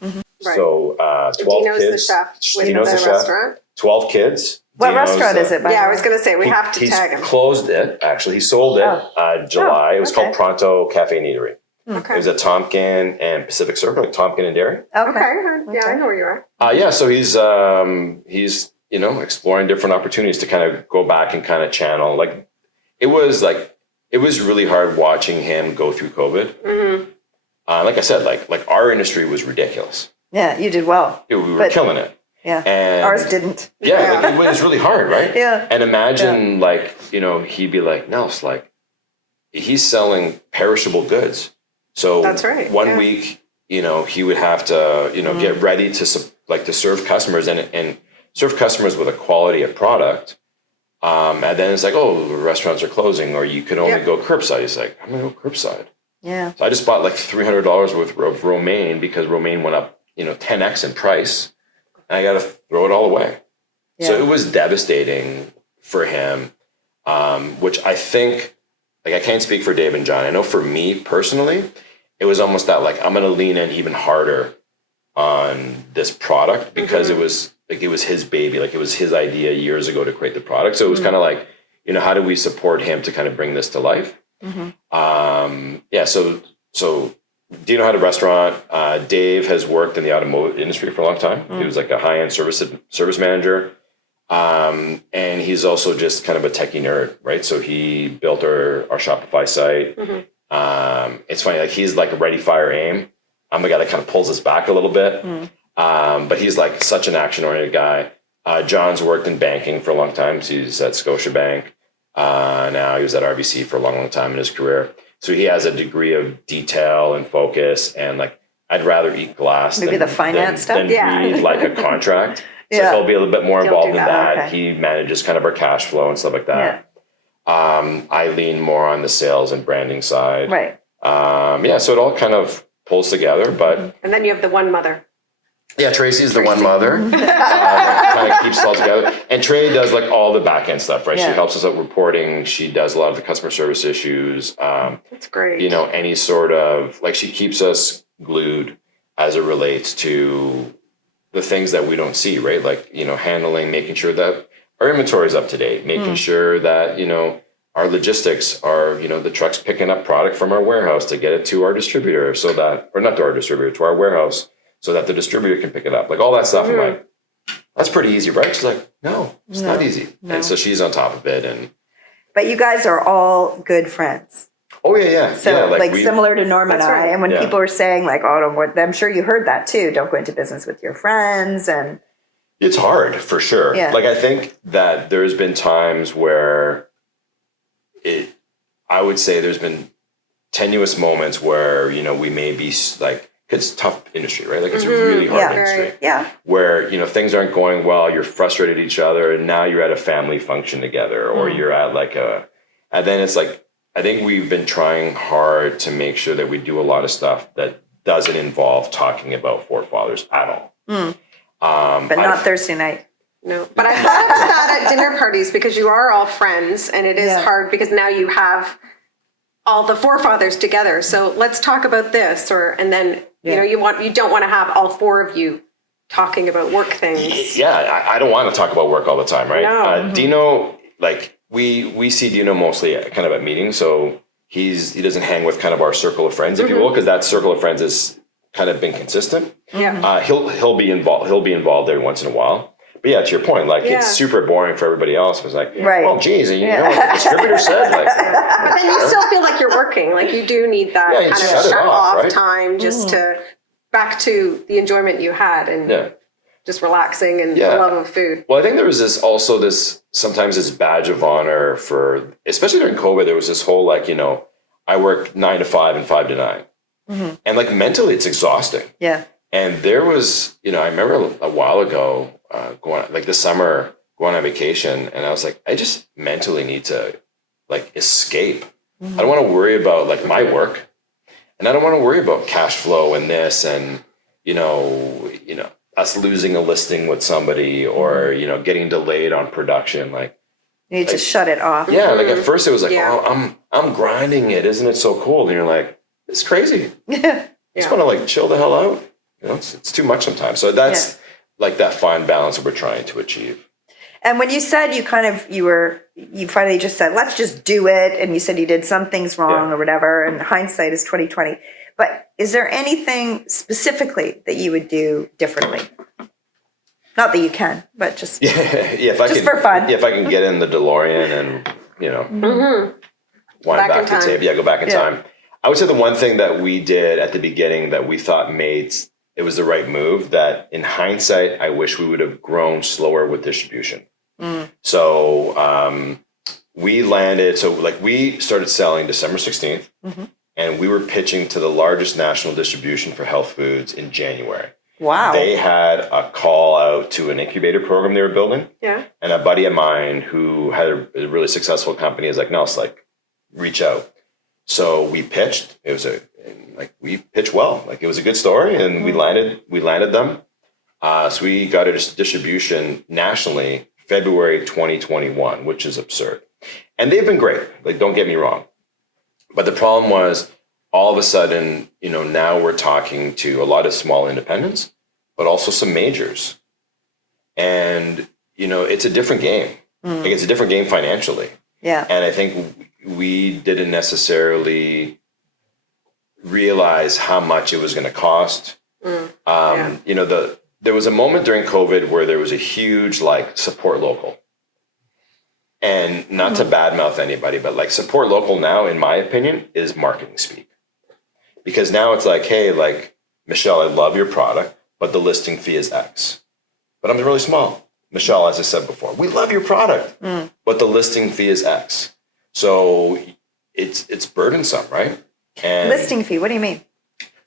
Right. So 12 Dino's kids. the chef with Dino's the the chef. restaurant. 12 kids. What Dino's, restaurant is it? By Yeah, the I was way? going to say, we have to He's tag him. closed it, actually. He sold it July. It was okay. called Pronto Cafe and Eatery. It Okay. was at Tompkin and Pacific Circle, like Tompkin and Dairy. Okay. Yeah, I know where you are. Yeah, so he's exploring different opportunities to kind of go back and kind of channel. It was really hard watching him go through COVID. Mm-hmm. Like I said, like our industry was ridiculous. Yeah, you did well. Dude, we were killing it. Yeah, And ours didn't. Yeah, like, it was really hard, right? Yeah. And imagine he'd be like, Nels, like he's selling perishable goods. So That's right, one yeah. week, he would have to, get ready to serve customers and serve customers with a quality of product. And then it's like, oh, the restaurants are closing, or you can only go curbside. He's like, I'm gonna go curbside. Yeah. So I just bought like $300 worth of romaine because romaine went up, 10x in price, and I got to throw it all away. Yeah. So it was devastating for him, which I think, I can't speak for Dave and John. I know for me personally, it was almost that I'm going to lean in even harder on this product because it was his baby, it was his idea years ago to create the product. So it was kind of like, how do we support him to kind of bring this to life? So Dino had a restaurant. Dave has worked in the automotive industry for a long time. He was like a high-end service manager. And he's also just kind of a techie nerd, right? So he built our Shopify site. It's funny, he's like a ready, fire, aim. I'm the guy that kind of pulls us back a little bit. But he's like such an action-oriented guy. John's worked in banking for a long time. So he's at Scotiabank. Now he was at RBC for a long, long time in his career. So he has a degree of detail and focus, and I'd rather eat glass Maybe the finance stuff? than read like a contract. So he'll be a little bit more He'll involved do in that, that. okay. He manages kind of our cash flow and stuff like that. I lean more on the sales and branding side. Right. So it all kind of pulls together, but And then you have the one mother. yeah, Tracy's the one mother that kind of keeps it all together. And Trey does all the back end stuff, right? Yeah. She helps us out reporting. She does a lot of the customer service issues. That's great. Any sort of she keeps us glued as it relates to the things that we don't see, right? Handling, making sure that our inventory is up to date, making sure that, our logistics are, the trucks picking up product from our warehouse to get it to our distributor or not to our distributor, to our warehouse, so that the distributor can pick it up. All that stuff. I'm like, that's pretty easy, right? She's like, no, it's not easy. No. And so she's on top of it. But you guys are all good friends. Oh, yeah. So we, similar to Norm and That's right. I. And when Yeah. people are saying I'm sure you heard that too. Don't go into business with your friends. And it's hard for sure. Yeah. I think that there's been times where I would say there's been tenuous moments where, we may be it's tough industry, right? It's a really hard industry. Yeah. Where, things aren't going well, you're frustrated at each other, and now you're at a family function together, or you're at and then it's I think we've been trying hard to make sure that we do a lot of stuff that doesn't involve talking about forefathers at all. But not Thursday night. No, but I thought about that at dinner parties because you are all friends, and it is hard because now you have all the forefathers together. So let's talk about this, and then you don't want to have all four of you talking about work things. Yeah, I don't want to talk about work all the time, right? No. Dino, we see Dino mostly kind of at meetings, so he doesn't hang with kind of our circle of friends, if you will, because that circle of friends has kind of been consistent. Yeah. He'll be involved. He'll be involved every once in a while. But yeah, to your point, it's super boring for everybody else. It was Right. well, geez, you know what the distributor said? But then you still feel like you're working. You do need that Yeah, you kind of shut it shut off, off right? time just to back to the enjoyment you had and just relaxing and the love of food. Well, I think there was this sometimes this badge of honor for, especially during COVID, there was this whole I work 9 to 5 and 5 to 9. And mentally it's exhausting. Yeah. And there was, I remember a while ago going this summer going on vacation, and I was like, I just mentally need to escape. I don't want to worry about my work, and I don't want to worry about cash flow and this, and us losing a listing with somebody, or getting delayed on production. You need to shut it off. Yeah, at first it was oh, I'm grinding it, isn't it so cool? And you're like, it's crazy. Yeah. Just want to like chill the hell out. You know, it's too much sometimes. So that's like that fine balance that we're trying to achieve. And when you said you finally just said, let's just do it. And you said you did some things wrong or whatever. And hindsight is 2020. But is there anything specifically that you would do differently? Not that you can, but just if I just could, for fun. if I can get in the DeLorean and, you know, wind back to tape. Go back in time. I would say the one thing that we did at the beginning that we thought made it was the right move, that in hindsight, I wish we would have grown slower with distribution. So we landed, we started selling December 16th, and we were pitching to the largest national distribution for health foods in January. Wow. They had a call out to an incubator program they were building. Yeah. And a buddy of mine who had a really successful company is like, no, it's like, reach out. So we pitched. It was we pitched well. Like, it was a good story, and we landed them. So we got a distribution nationally February 2021, which is absurd. And they've been great. Like, don't get me wrong. But the problem was, all of a sudden, you know, now we're talking to a lot of small independents, but also some majors. And, you know, it's a different game. Like, it's a different game financially. Yeah. And I think we didn't necessarily realize how much it was going to cost. You know, there was a moment during COVID where there was a huge, like, support local. And not to badmouth anybody, but like, support local now, in my opinion, is marketing speak. Because now it's like, hey, like, Michelle, I love your product, but the listing fee is X. But I'm really small. Michelle, as I said before, we love your product, but the listing fee is X. So it's burdensome, right? And listing fee, what do you mean?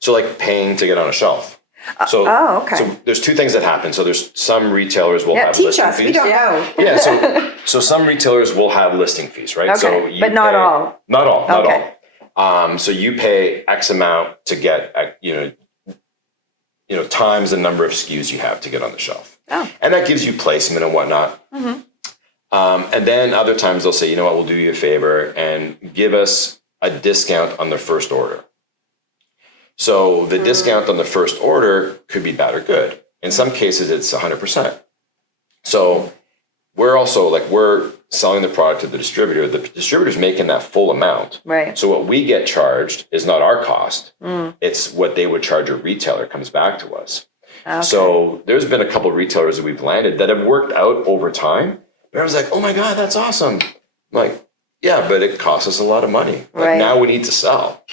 So like paying to get on a shelf. So, okay. So there's two things that happen. So there's some retailers will have teach listing us. fees. We don't know. Yeah. So some retailers will have listing fees, right? Okay. So but not all. Not all. So you pay X amount to get, you know, times the number of SKUs you have to get on the shelf. Oh. And that gives you placement and whatnot. And then other times they'll say, you know what, we'll do you a favor and give us a discount on the first order. So the discount on the first order could be bad or good. In some cases, it's 100%. So we're also we're selling the product to the distributor. The distributor's making that full amount. Right. So what we get charged is not our cost. It's what they would charge a retailer comes back to us. Okay. So there's been a couple of retailers that we've landed that have worked out over time. But I was like, oh my God, that's awesome. I'm like, yeah, but it costs us a lot of money. Like, now we need to sell.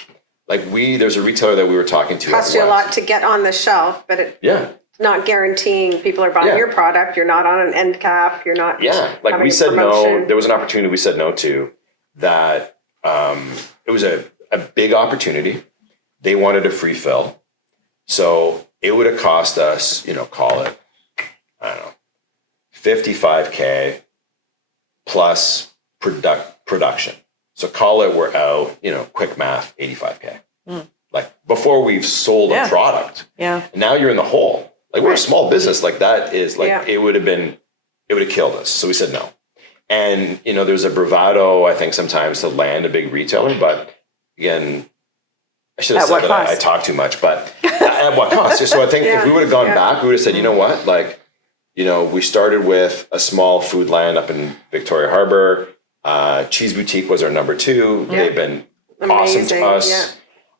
Like, there's a retailer that we were talking to. Costs you a lot to get on the shelf, but it's not guaranteeing people are buying your product. You're not on an end cap. You're not. Yeah. Like, we said no. There was an opportunity we said no to that. It was a big opportunity. They wanted a free fill. So it would have cost us, you know, call it, I don't know, $55K plus production. So call it, we're out, you know, quick math, $85K. Like, before we've sold a product. Yeah. And now you're in the hole. Like, we're a small business. Like, that is like, it would have killed us. So we said no. And, you know, there's a bravado, I think, sometimes to land a big retailer. But again, I should have said that I talk too much, but at what cost? So I think if we would have gone back, we would have said, you know what, like, you know, we started with a small food land up in Victoria Harbor. Cheese Boutique was our number 2. They've been awesome to us.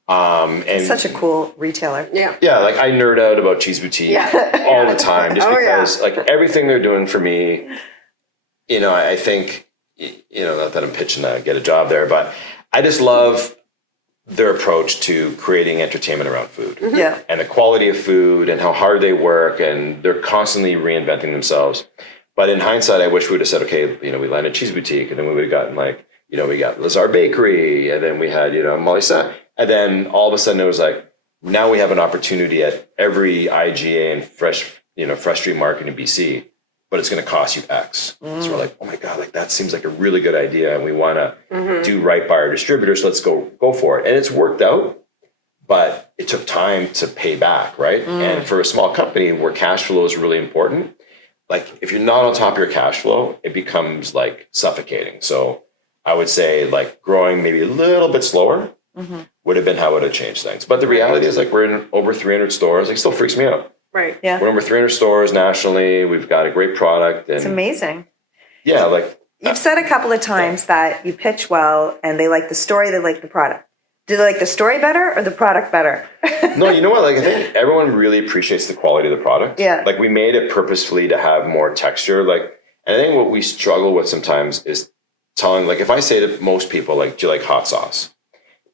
And such a cool retailer. Yeah, like, I nerd out about Cheese Boutique all the time, just because like, everything they're doing for me, you know, I think, you know, not that I'm pitching to get a job there, but I just love their approach to creating entertainment around food. And the quality of food and how hard they work, and they're constantly reinventing themselves. But in hindsight, I wish we would have said, okay, you know, we landed Cheese Boutique, and then we would have gotten, like, you know, we got Lazar Bakery, and then we had, you know, Molly Sa. And then all of a sudden it was like, now we have an opportunity at every IGA and Fresh Street Market in BC, but it's going to cost you X. So we're like, oh my God, like, that seems like a really good idea, and we want to do right by our distributors. Let's go for it. And it's worked out, but it took time to pay back, right? And for a small company where cash flow is really important, like, if you're not on top of your cash flow, it becomes like suffocating. So I would say, like, growing maybe a little bit slower, would have been how it would have changed things. But the reality is, like, we're in over 300 stores. It still freaks me out. Right. Yeah. We're in over 300 stores nationally. We've got a great product. And It's amazing. yeah, like, You've said a couple of times that you pitch well and they like the story, they like the product. Do they like the story better or the product better? no, you know what? Like, I think everyone really appreciates the quality of the product. Yeah. Like, we made it purposefully to have more texture. Like, and I think what we struggle with sometimes is telling, like, if I say to most people, like, do you like hot sauce?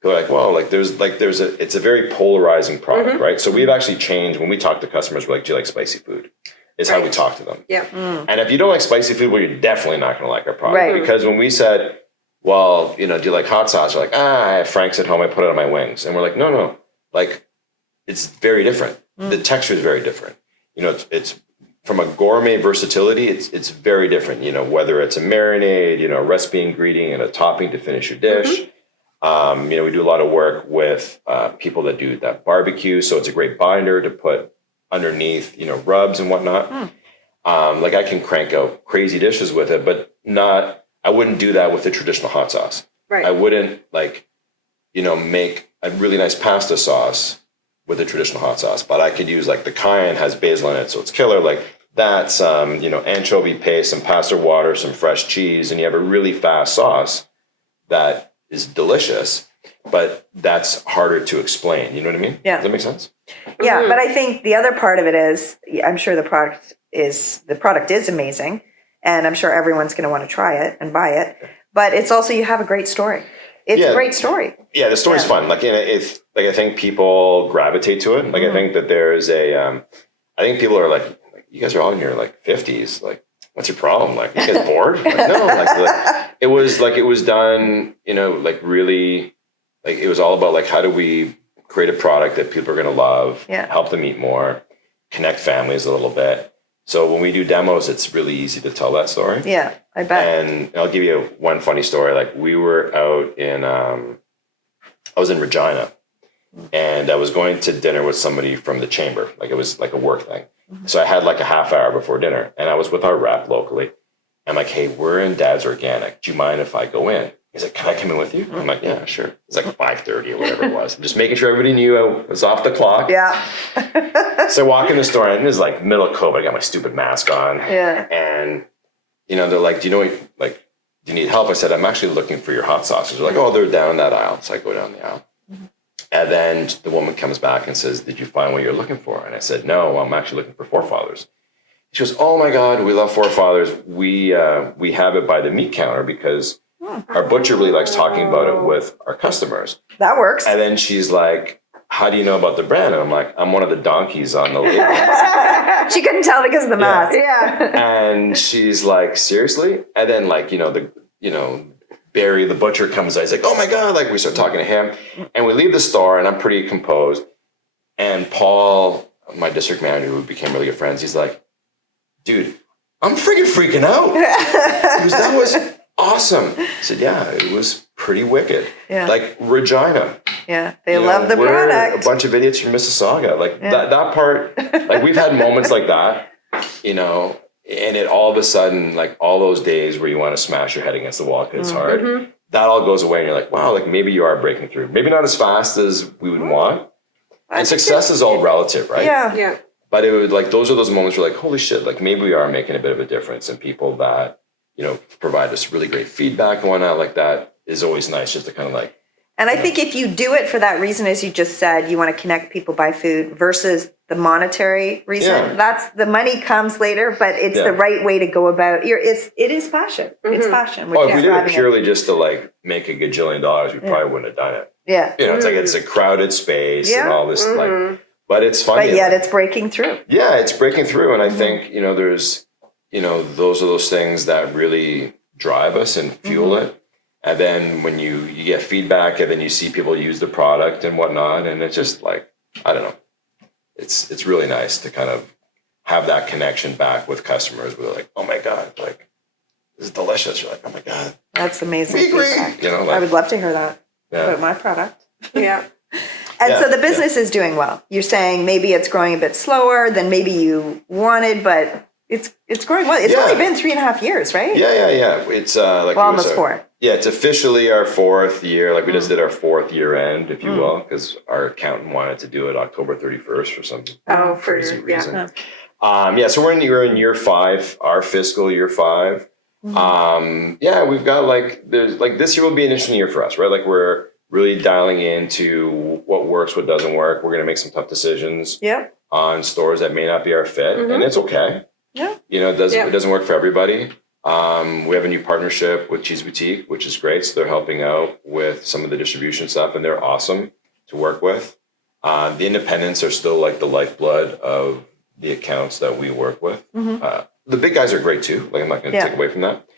They're like, well, it's a very polarizing product, right? So we've actually changed when we talk to customers. We're like, do you like spicy food? Is how we talk to them. Yeah. And if you don't like spicy food, well, you're definitely not going to like our product. Right. Because when we said, well, do you like hot sauce? They're like, I have Frank's at home. I put it on my wings. And we're like, no. Like, it's very different. The texture is very different. It's from a gourmet versatility, it's very different. Whether it's a marinade, a recipe ingredient and a topping to finish your dish. We do a lot of work with people that do that barbecue. So it's a great binder to put underneath, rubs and whatnot. Like, I can crank out crazy dishes with it, but I wouldn't do that with the traditional hot sauce. Right. I wouldn't make a really nice pasta sauce with a traditional hot sauce, but I could use, like, the cayenne has basil in it, so it's killer. Like, that's, anchovy paste, some pasta water, some fresh cheese, and you have a really fast sauce that is delicious, but that's harder to explain. You know what I mean? Yeah. Does that make sense? Yeah, but I think the other part of it is, I'm sure the product is amazing, and I'm sure everyone's going to want to try it and buy it. But it's also, you have a great story. It's a great story. Yeah, the story's fun. Like, I think people gravitate to it. Like, I think that there's I think people are like, you guys are all in your, like, 50s. Like, what's your problem? Like, you guys bored? Like, no. It was done, like, really, like, it was all about, like, how do we create a product that people are going to love, help them eat more, connect families a little bit. So when we do demos, it's really easy to tell that story. Yeah, I bet. And I'll give you one funny story. Like, we were out in, I was in Regina, and I was going to dinner with somebody from the chamber. Like, it was like a work thing. So I had like a half hour before dinner, and I was with our rep locally. I'm like, hey, we're in Dad's Organic. Do you mind if I go in? He's like, can I come in with you? I'm like, yeah, sure. It's like 5:30 or whatever it was. I'm just making sure everybody knew I was off the clock. Yeah. So I walk in the store, and it was like middle of COVID. I got my stupid mask on. Yeah. And, they're like, do you need help? I said, I'm actually looking for your hot sauces. They're like, oh, they're down that aisle. So I go down the aisle. And then the woman comes back and says, did you find what you're looking for? And I said, no, I'm actually looking for Forefathers. She goes, oh my God, we love Forefathers. We have it by the meat counter because our butcher really likes talking about it with our customers. That works. And then she's like, how do you know about the brand? And I'm like, I'm one of the donkeys on the label. She couldn't tell because of the mask. Yeah. And she's like, seriously? And then, like, Barry, the butcher, comes out. He's like, oh my God. Like, we start talking to him. And we leave the store, and I'm pretty composed. And Paul, my district manager, who became really good friends, he's like, dude, I'm freaking out. He goes, that was awesome. I said, yeah, it was pretty wicked. Yeah. Like, Regina. Yeah, they love the we're product. a bunch of idiots from Mississauga. Like, that part, like, we've had moments like that, and it all of a sudden, like, all those days where you want to smash your head against the wall because it's hard, that all goes away, and you're like, wow, like, maybe you are breaking through. Maybe not as fast as we would want. And success is all relative, right? Yeah. Yeah. But it would, like, those are those moments where, like, holy shit, like, maybe we are making a bit of a difference, and people that, provide us really great feedback and whatnot, like, that is always nice just to kind of, like. And I think if you do it for that reason, as you just said, you want to connect people by food versus the monetary reason. That's the money comes later, but it's the right way to go about. It is passion. It's passion. Oh, if we did it purely just to, like, make a gajillion dollars, we probably wouldn't have done it. Yeah. It's like, it's a crowded space and all this, like, but it's funny. But yet it's breaking through. Yeah, it's breaking through. And I think, there's, those are those things that really drive us and fuel it. And then when you get feedback, and then you see people use the product and whatnot, and it's just like, I don't know. It's really nice to kind of have that connection back with customers. We're like, oh my God, like, this is delicious. You're like, oh my God. That's amazing. We agree. Feedback. Like, I would love to hear that about my product. Yeah. And so the business is doing well. You're saying maybe it's growing a bit slower than maybe you wanted, but it's growing well. It's only been 3.5 years, right? Yeah. It's like Almost 4. Yeah, it's officially our 4th year. Like we just did our 4th year end, if you will, because our accountant wanted to do it October 31st for some crazy reason. So we're in year 5, our fiscal year 5. We've got there's this year will be an interesting year for us, right? Like we're really dialing into what works, what doesn't work. We're going to make some tough decisions on stores that may not be our fit, and it's okay. Yeah. It doesn't work for everybody. We have a new partnership with Cheese Boutique, which is great. So they're helping out with some of the distribution stuff, and they're awesome to work with. The independents are still like the lifeblood of the accounts that we work with. The big guys are great too. Like I'm not going to take away from that,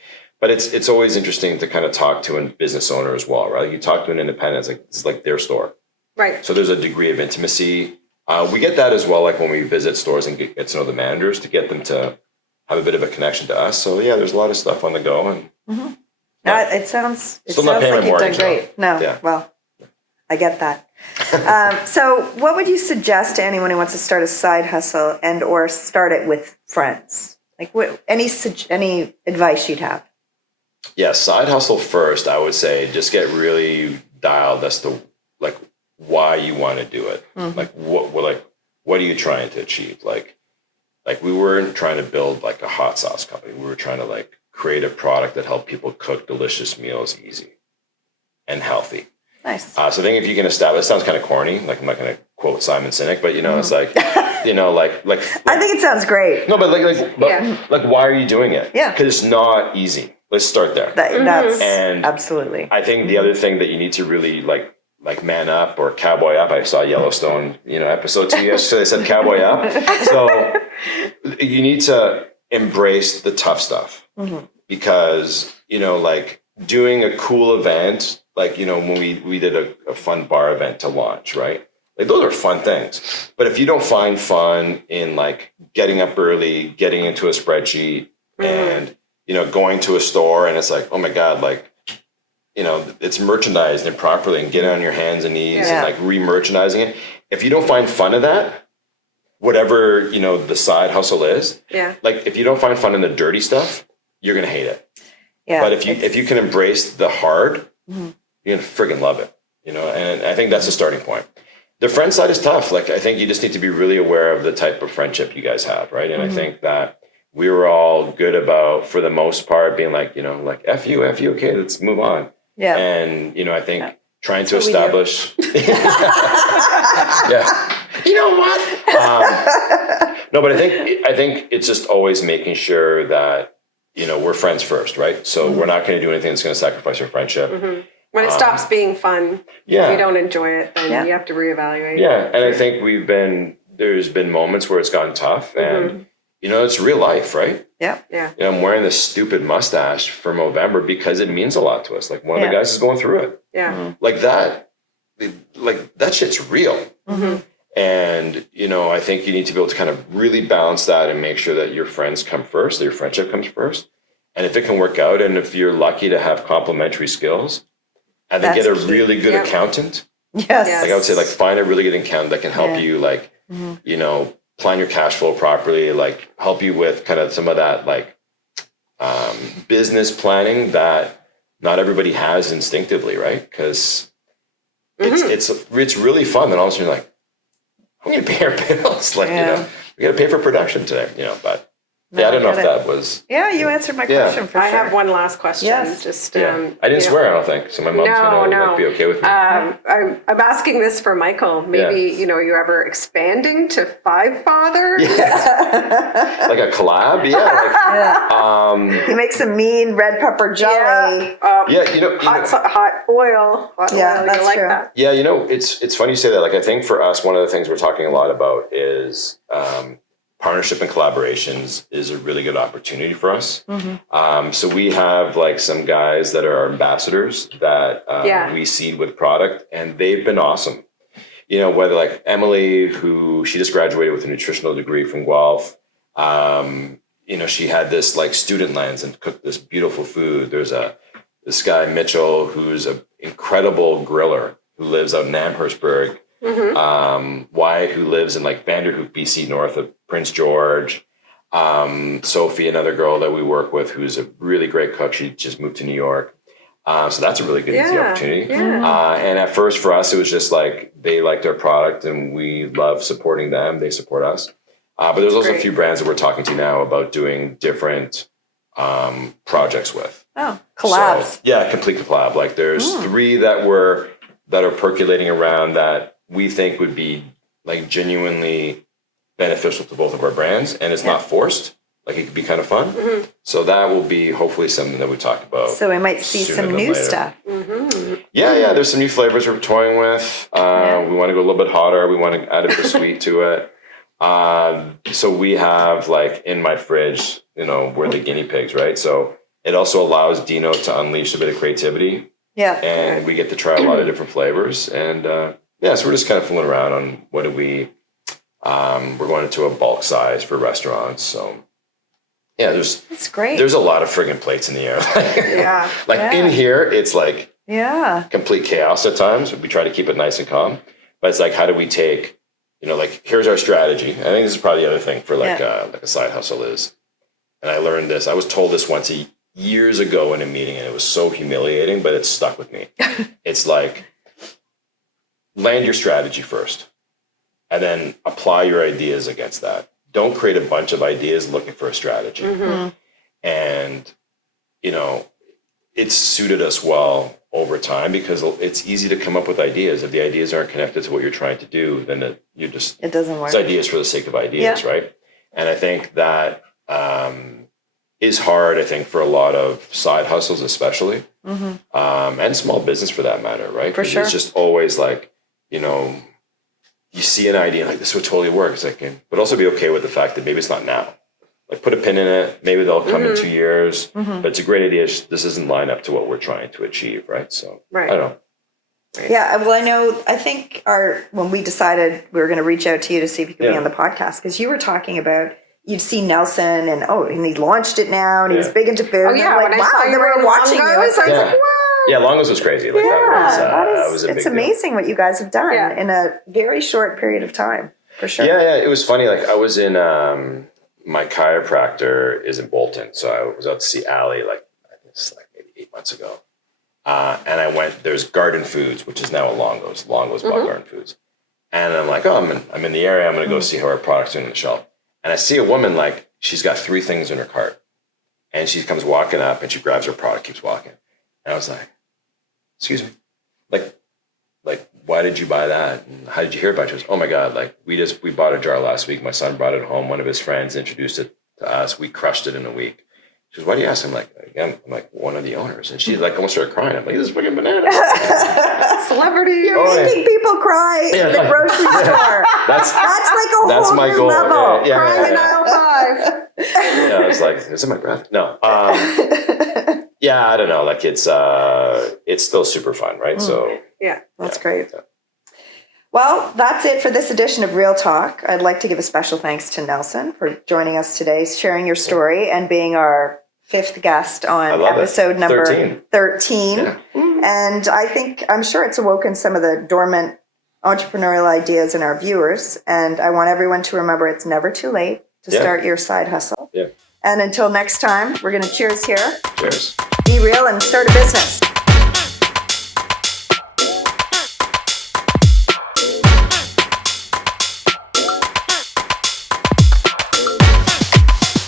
but it's always interesting to kind of talk to a business owner as well, right? You talk to an independent, it's like their store, right? So there's a degree of intimacy. We get that as well, like when we visit stores and get to know the managers, to get them to have a bit of a connection to us. So there's a lot of stuff on the go, and it sounds not paying like my you've done mortgage, great. though. No, well, I get that. So what would you suggest to anyone who wants to start a side hustle and or start it with friends? Like any advice you'd have? Yeah, side hustle first. I would say just get really dialed as to like why you want to do it. Like what are you trying to achieve? Like we weren't trying to build like a hot sauce company. We were trying to like create a product that helped people cook delicious meals easy and healthy. Nice. So I think if you can establish, it sounds kind of corny. Like I'm not going to quote Simon Sinek, but it's like, I think it sounds great. No, but like why are you doing it? Yeah. Because it's not easy. Let's start there. That's and absolutely. I think the other thing that you need to really like man up or cowboy up. I saw Yellowstone, episode 2 yesterday. They said cowboy up. So you need to embrace the tough stuff because, like doing a cool event, like, when we did a fun bar event to launch, right? Like those are fun things. But if you don't find fun in like getting up early, getting into a spreadsheet and, going to a store and it's like, oh my God, like, it's merchandised improperly and get on your hands and knees and like re-merchandising it. If you don't find fun of that, whatever, the side hustle is, like if you don't find fun in the dirty stuff, you're going to hate it. Yeah. But if you can embrace the hard, you're going to friggin' love it, and I think that's the starting point. The friend side is tough. Like, I think you just need to be really aware of the type of friendship you guys have, right? And I think that we were all good about, for the most part, being like, like, F you, okay, let's move on. Yeah. And, I think trying to establish... Yeah. You know what? No, but I think it's just always making sure that, we're friends first, right? So we're not going to do anything that's going to sacrifice our friendship. When it stops being fun, if you don't enjoy it, then you have to reevaluate. Yeah, and I think there's been moments where it's gotten tough, and it's real life, right? Yeah. I'm wearing this stupid mustache for Movember because it means a lot to us. Like one of the guys is going through it. Yeah. Like that shit's real. And, I think you need to be able to kind of really balance that and make sure that your friends come first, that your friendship comes first. And if it can work out, and if you're lucky to have complementary skills, and then get a really good accountant. Yes. Like I would say, like find a really good accountant that can help you, like, plan your cash flow properly, like help you with kind of some of that, like, business planning that not everybody has instinctively, right? Because it's really fun. And all of a sudden you're like, I'm going to pay our bills. Like, we got to pay for production today, but I don't know if that was... Yeah, you answered my question for sure. I have one last question. Yes. Just, I didn't swear, I don't think. So my mom's going to like, be okay with me. I'm asking this for Michael. Maybe, you're ever expanding to 5 fathers? Yeah. Like a collab? Yeah. He makes some mean red pepper jelly. Hot oil. That's true. That. Yeah, it's funny you say that. Like, I think for us, one of the things we're talking a lot about is... partnership and collaborations is a really good opportunity for us. So we have like some guys that are our ambassadors that we seed with product, and they've been awesome. Whether like Emily, who she just graduated with a nutritional degree from Guelph. She had this like student lens and cooked this beautiful food. There's this guy Mitchell, who's an incredible griller who lives out in Amherstburg. Wyatt, who lives in like Vanderhook, BC, north of Prince George. Sophie, another girl that we work with, who's a really great cook. She just moved to New York. So that's a really good easy opportunity. Yeah. And at first for us, it was just like they liked our product and we love supporting them. They support us. But there's also a few brands that we're talking to now about doing different projects with. Oh, collabs. So, yeah, complete collab. Like there's 3 that are percolating around that we think would be like genuinely beneficial to both of our brands, and it's not forced. Like it could be kind of fun. So that will be hopefully something that we talk about. So we might see sooner some than new later. stuff. Yeah. There's some new flavors we're toying with. We want to go a little bit hotter. We want to add a bit of sweet to it. So we have like in my fridge, we're the guinea pigs, right? So it also allows Dino to unleash a bit of creativity. Yeah. And we get to try a lot of different flavors. And so we're just kind of fooling around on what do we, we're going into a bulk size for restaurants. So yeah, That's great. there's a lot of friggin' plates in the air. Yeah. In here, it's like Yeah. complete chaos at times. We try to keep it nice and calm, but it's like, how do we take, like here's our strategy. I think this is probably the other thing for like a side hustle is, and I learned this. I was told this once years ago in a meeting, and it was so humiliating, but it stuck with me. It's like land your strategy first, and then apply your ideas against that. Don't create a bunch of ideas looking for a strategy. And it's suited us well over time because it's easy to come up with ideas. If the ideas aren't connected to what you're trying to do, then it doesn't work. It's ideas for the sake of ideas, right? And I think that is hard, I think, for a lot of side hustles, especially, and small business for that matter, right? For sure. It's just always like, you see an idea like this would totally work. It's like, but also be okay with the fact that maybe it's not now. Like put a pin in it. Maybe they'll come in 2 years, but it's a great idea. This doesn't line up to what we're trying to achieve, right? So I don't know. Yeah, well, I think when we decided we were going to reach out to you to see if you could be on the podcast, because you were talking about you'd seen Nelson and he launched it now and he was big into food. Oh yeah, like, when wow, I saw they you were watching you. I was like, whoa. Yeah, Longos was crazy. Like that was a big it's deal. amazing what you guys have done in a very short period of time, for sure. Yeah, it was funny. Like I was in, my chiropractor is in Bolton, so I was out to see Allie I think it's like maybe 8 months ago. And I went, there's Garden Foods, which is now a Longos bought Garden Foods. And I'm like, I'm in the area. I'm going to go see how our products are on the shelf. And I see a woman, like she's got 3 things in her cart and she comes walking up and she grabs her product, keeps walking. And I was like, excuse me, like, why did you buy that? And how did you hear about it? She goes, oh my God, like we bought a jar last week. My son brought it home. One of his friends introduced it to us. We crushed it in a week. She goes, why do you ask? I'm like one of the owners. And she like almost started crying. I'm like, this is fucking bananas. Celebrity. You're making people cry in the grocery store. That's like a whole my new goal. level. Crying in aisle 5. Yeah, I was like, is it my graphic? No. Yeah, I don't know. Like it's still super fun, right? So Yeah. That's great. Well, that's it for this edition of Real Talk. I'd like to give a special thanks to Nelson for joining us today, sharing your story, and being our 5th guest on episode number 13. Yeah. And I'm sure it's awoken some of the dormant entrepreneurial ideas in our viewers. And I want everyone to remember it's never too late to start your side hustle. Yeah. And until next time, we're going to cheers here. Cheers. Be real and start a business.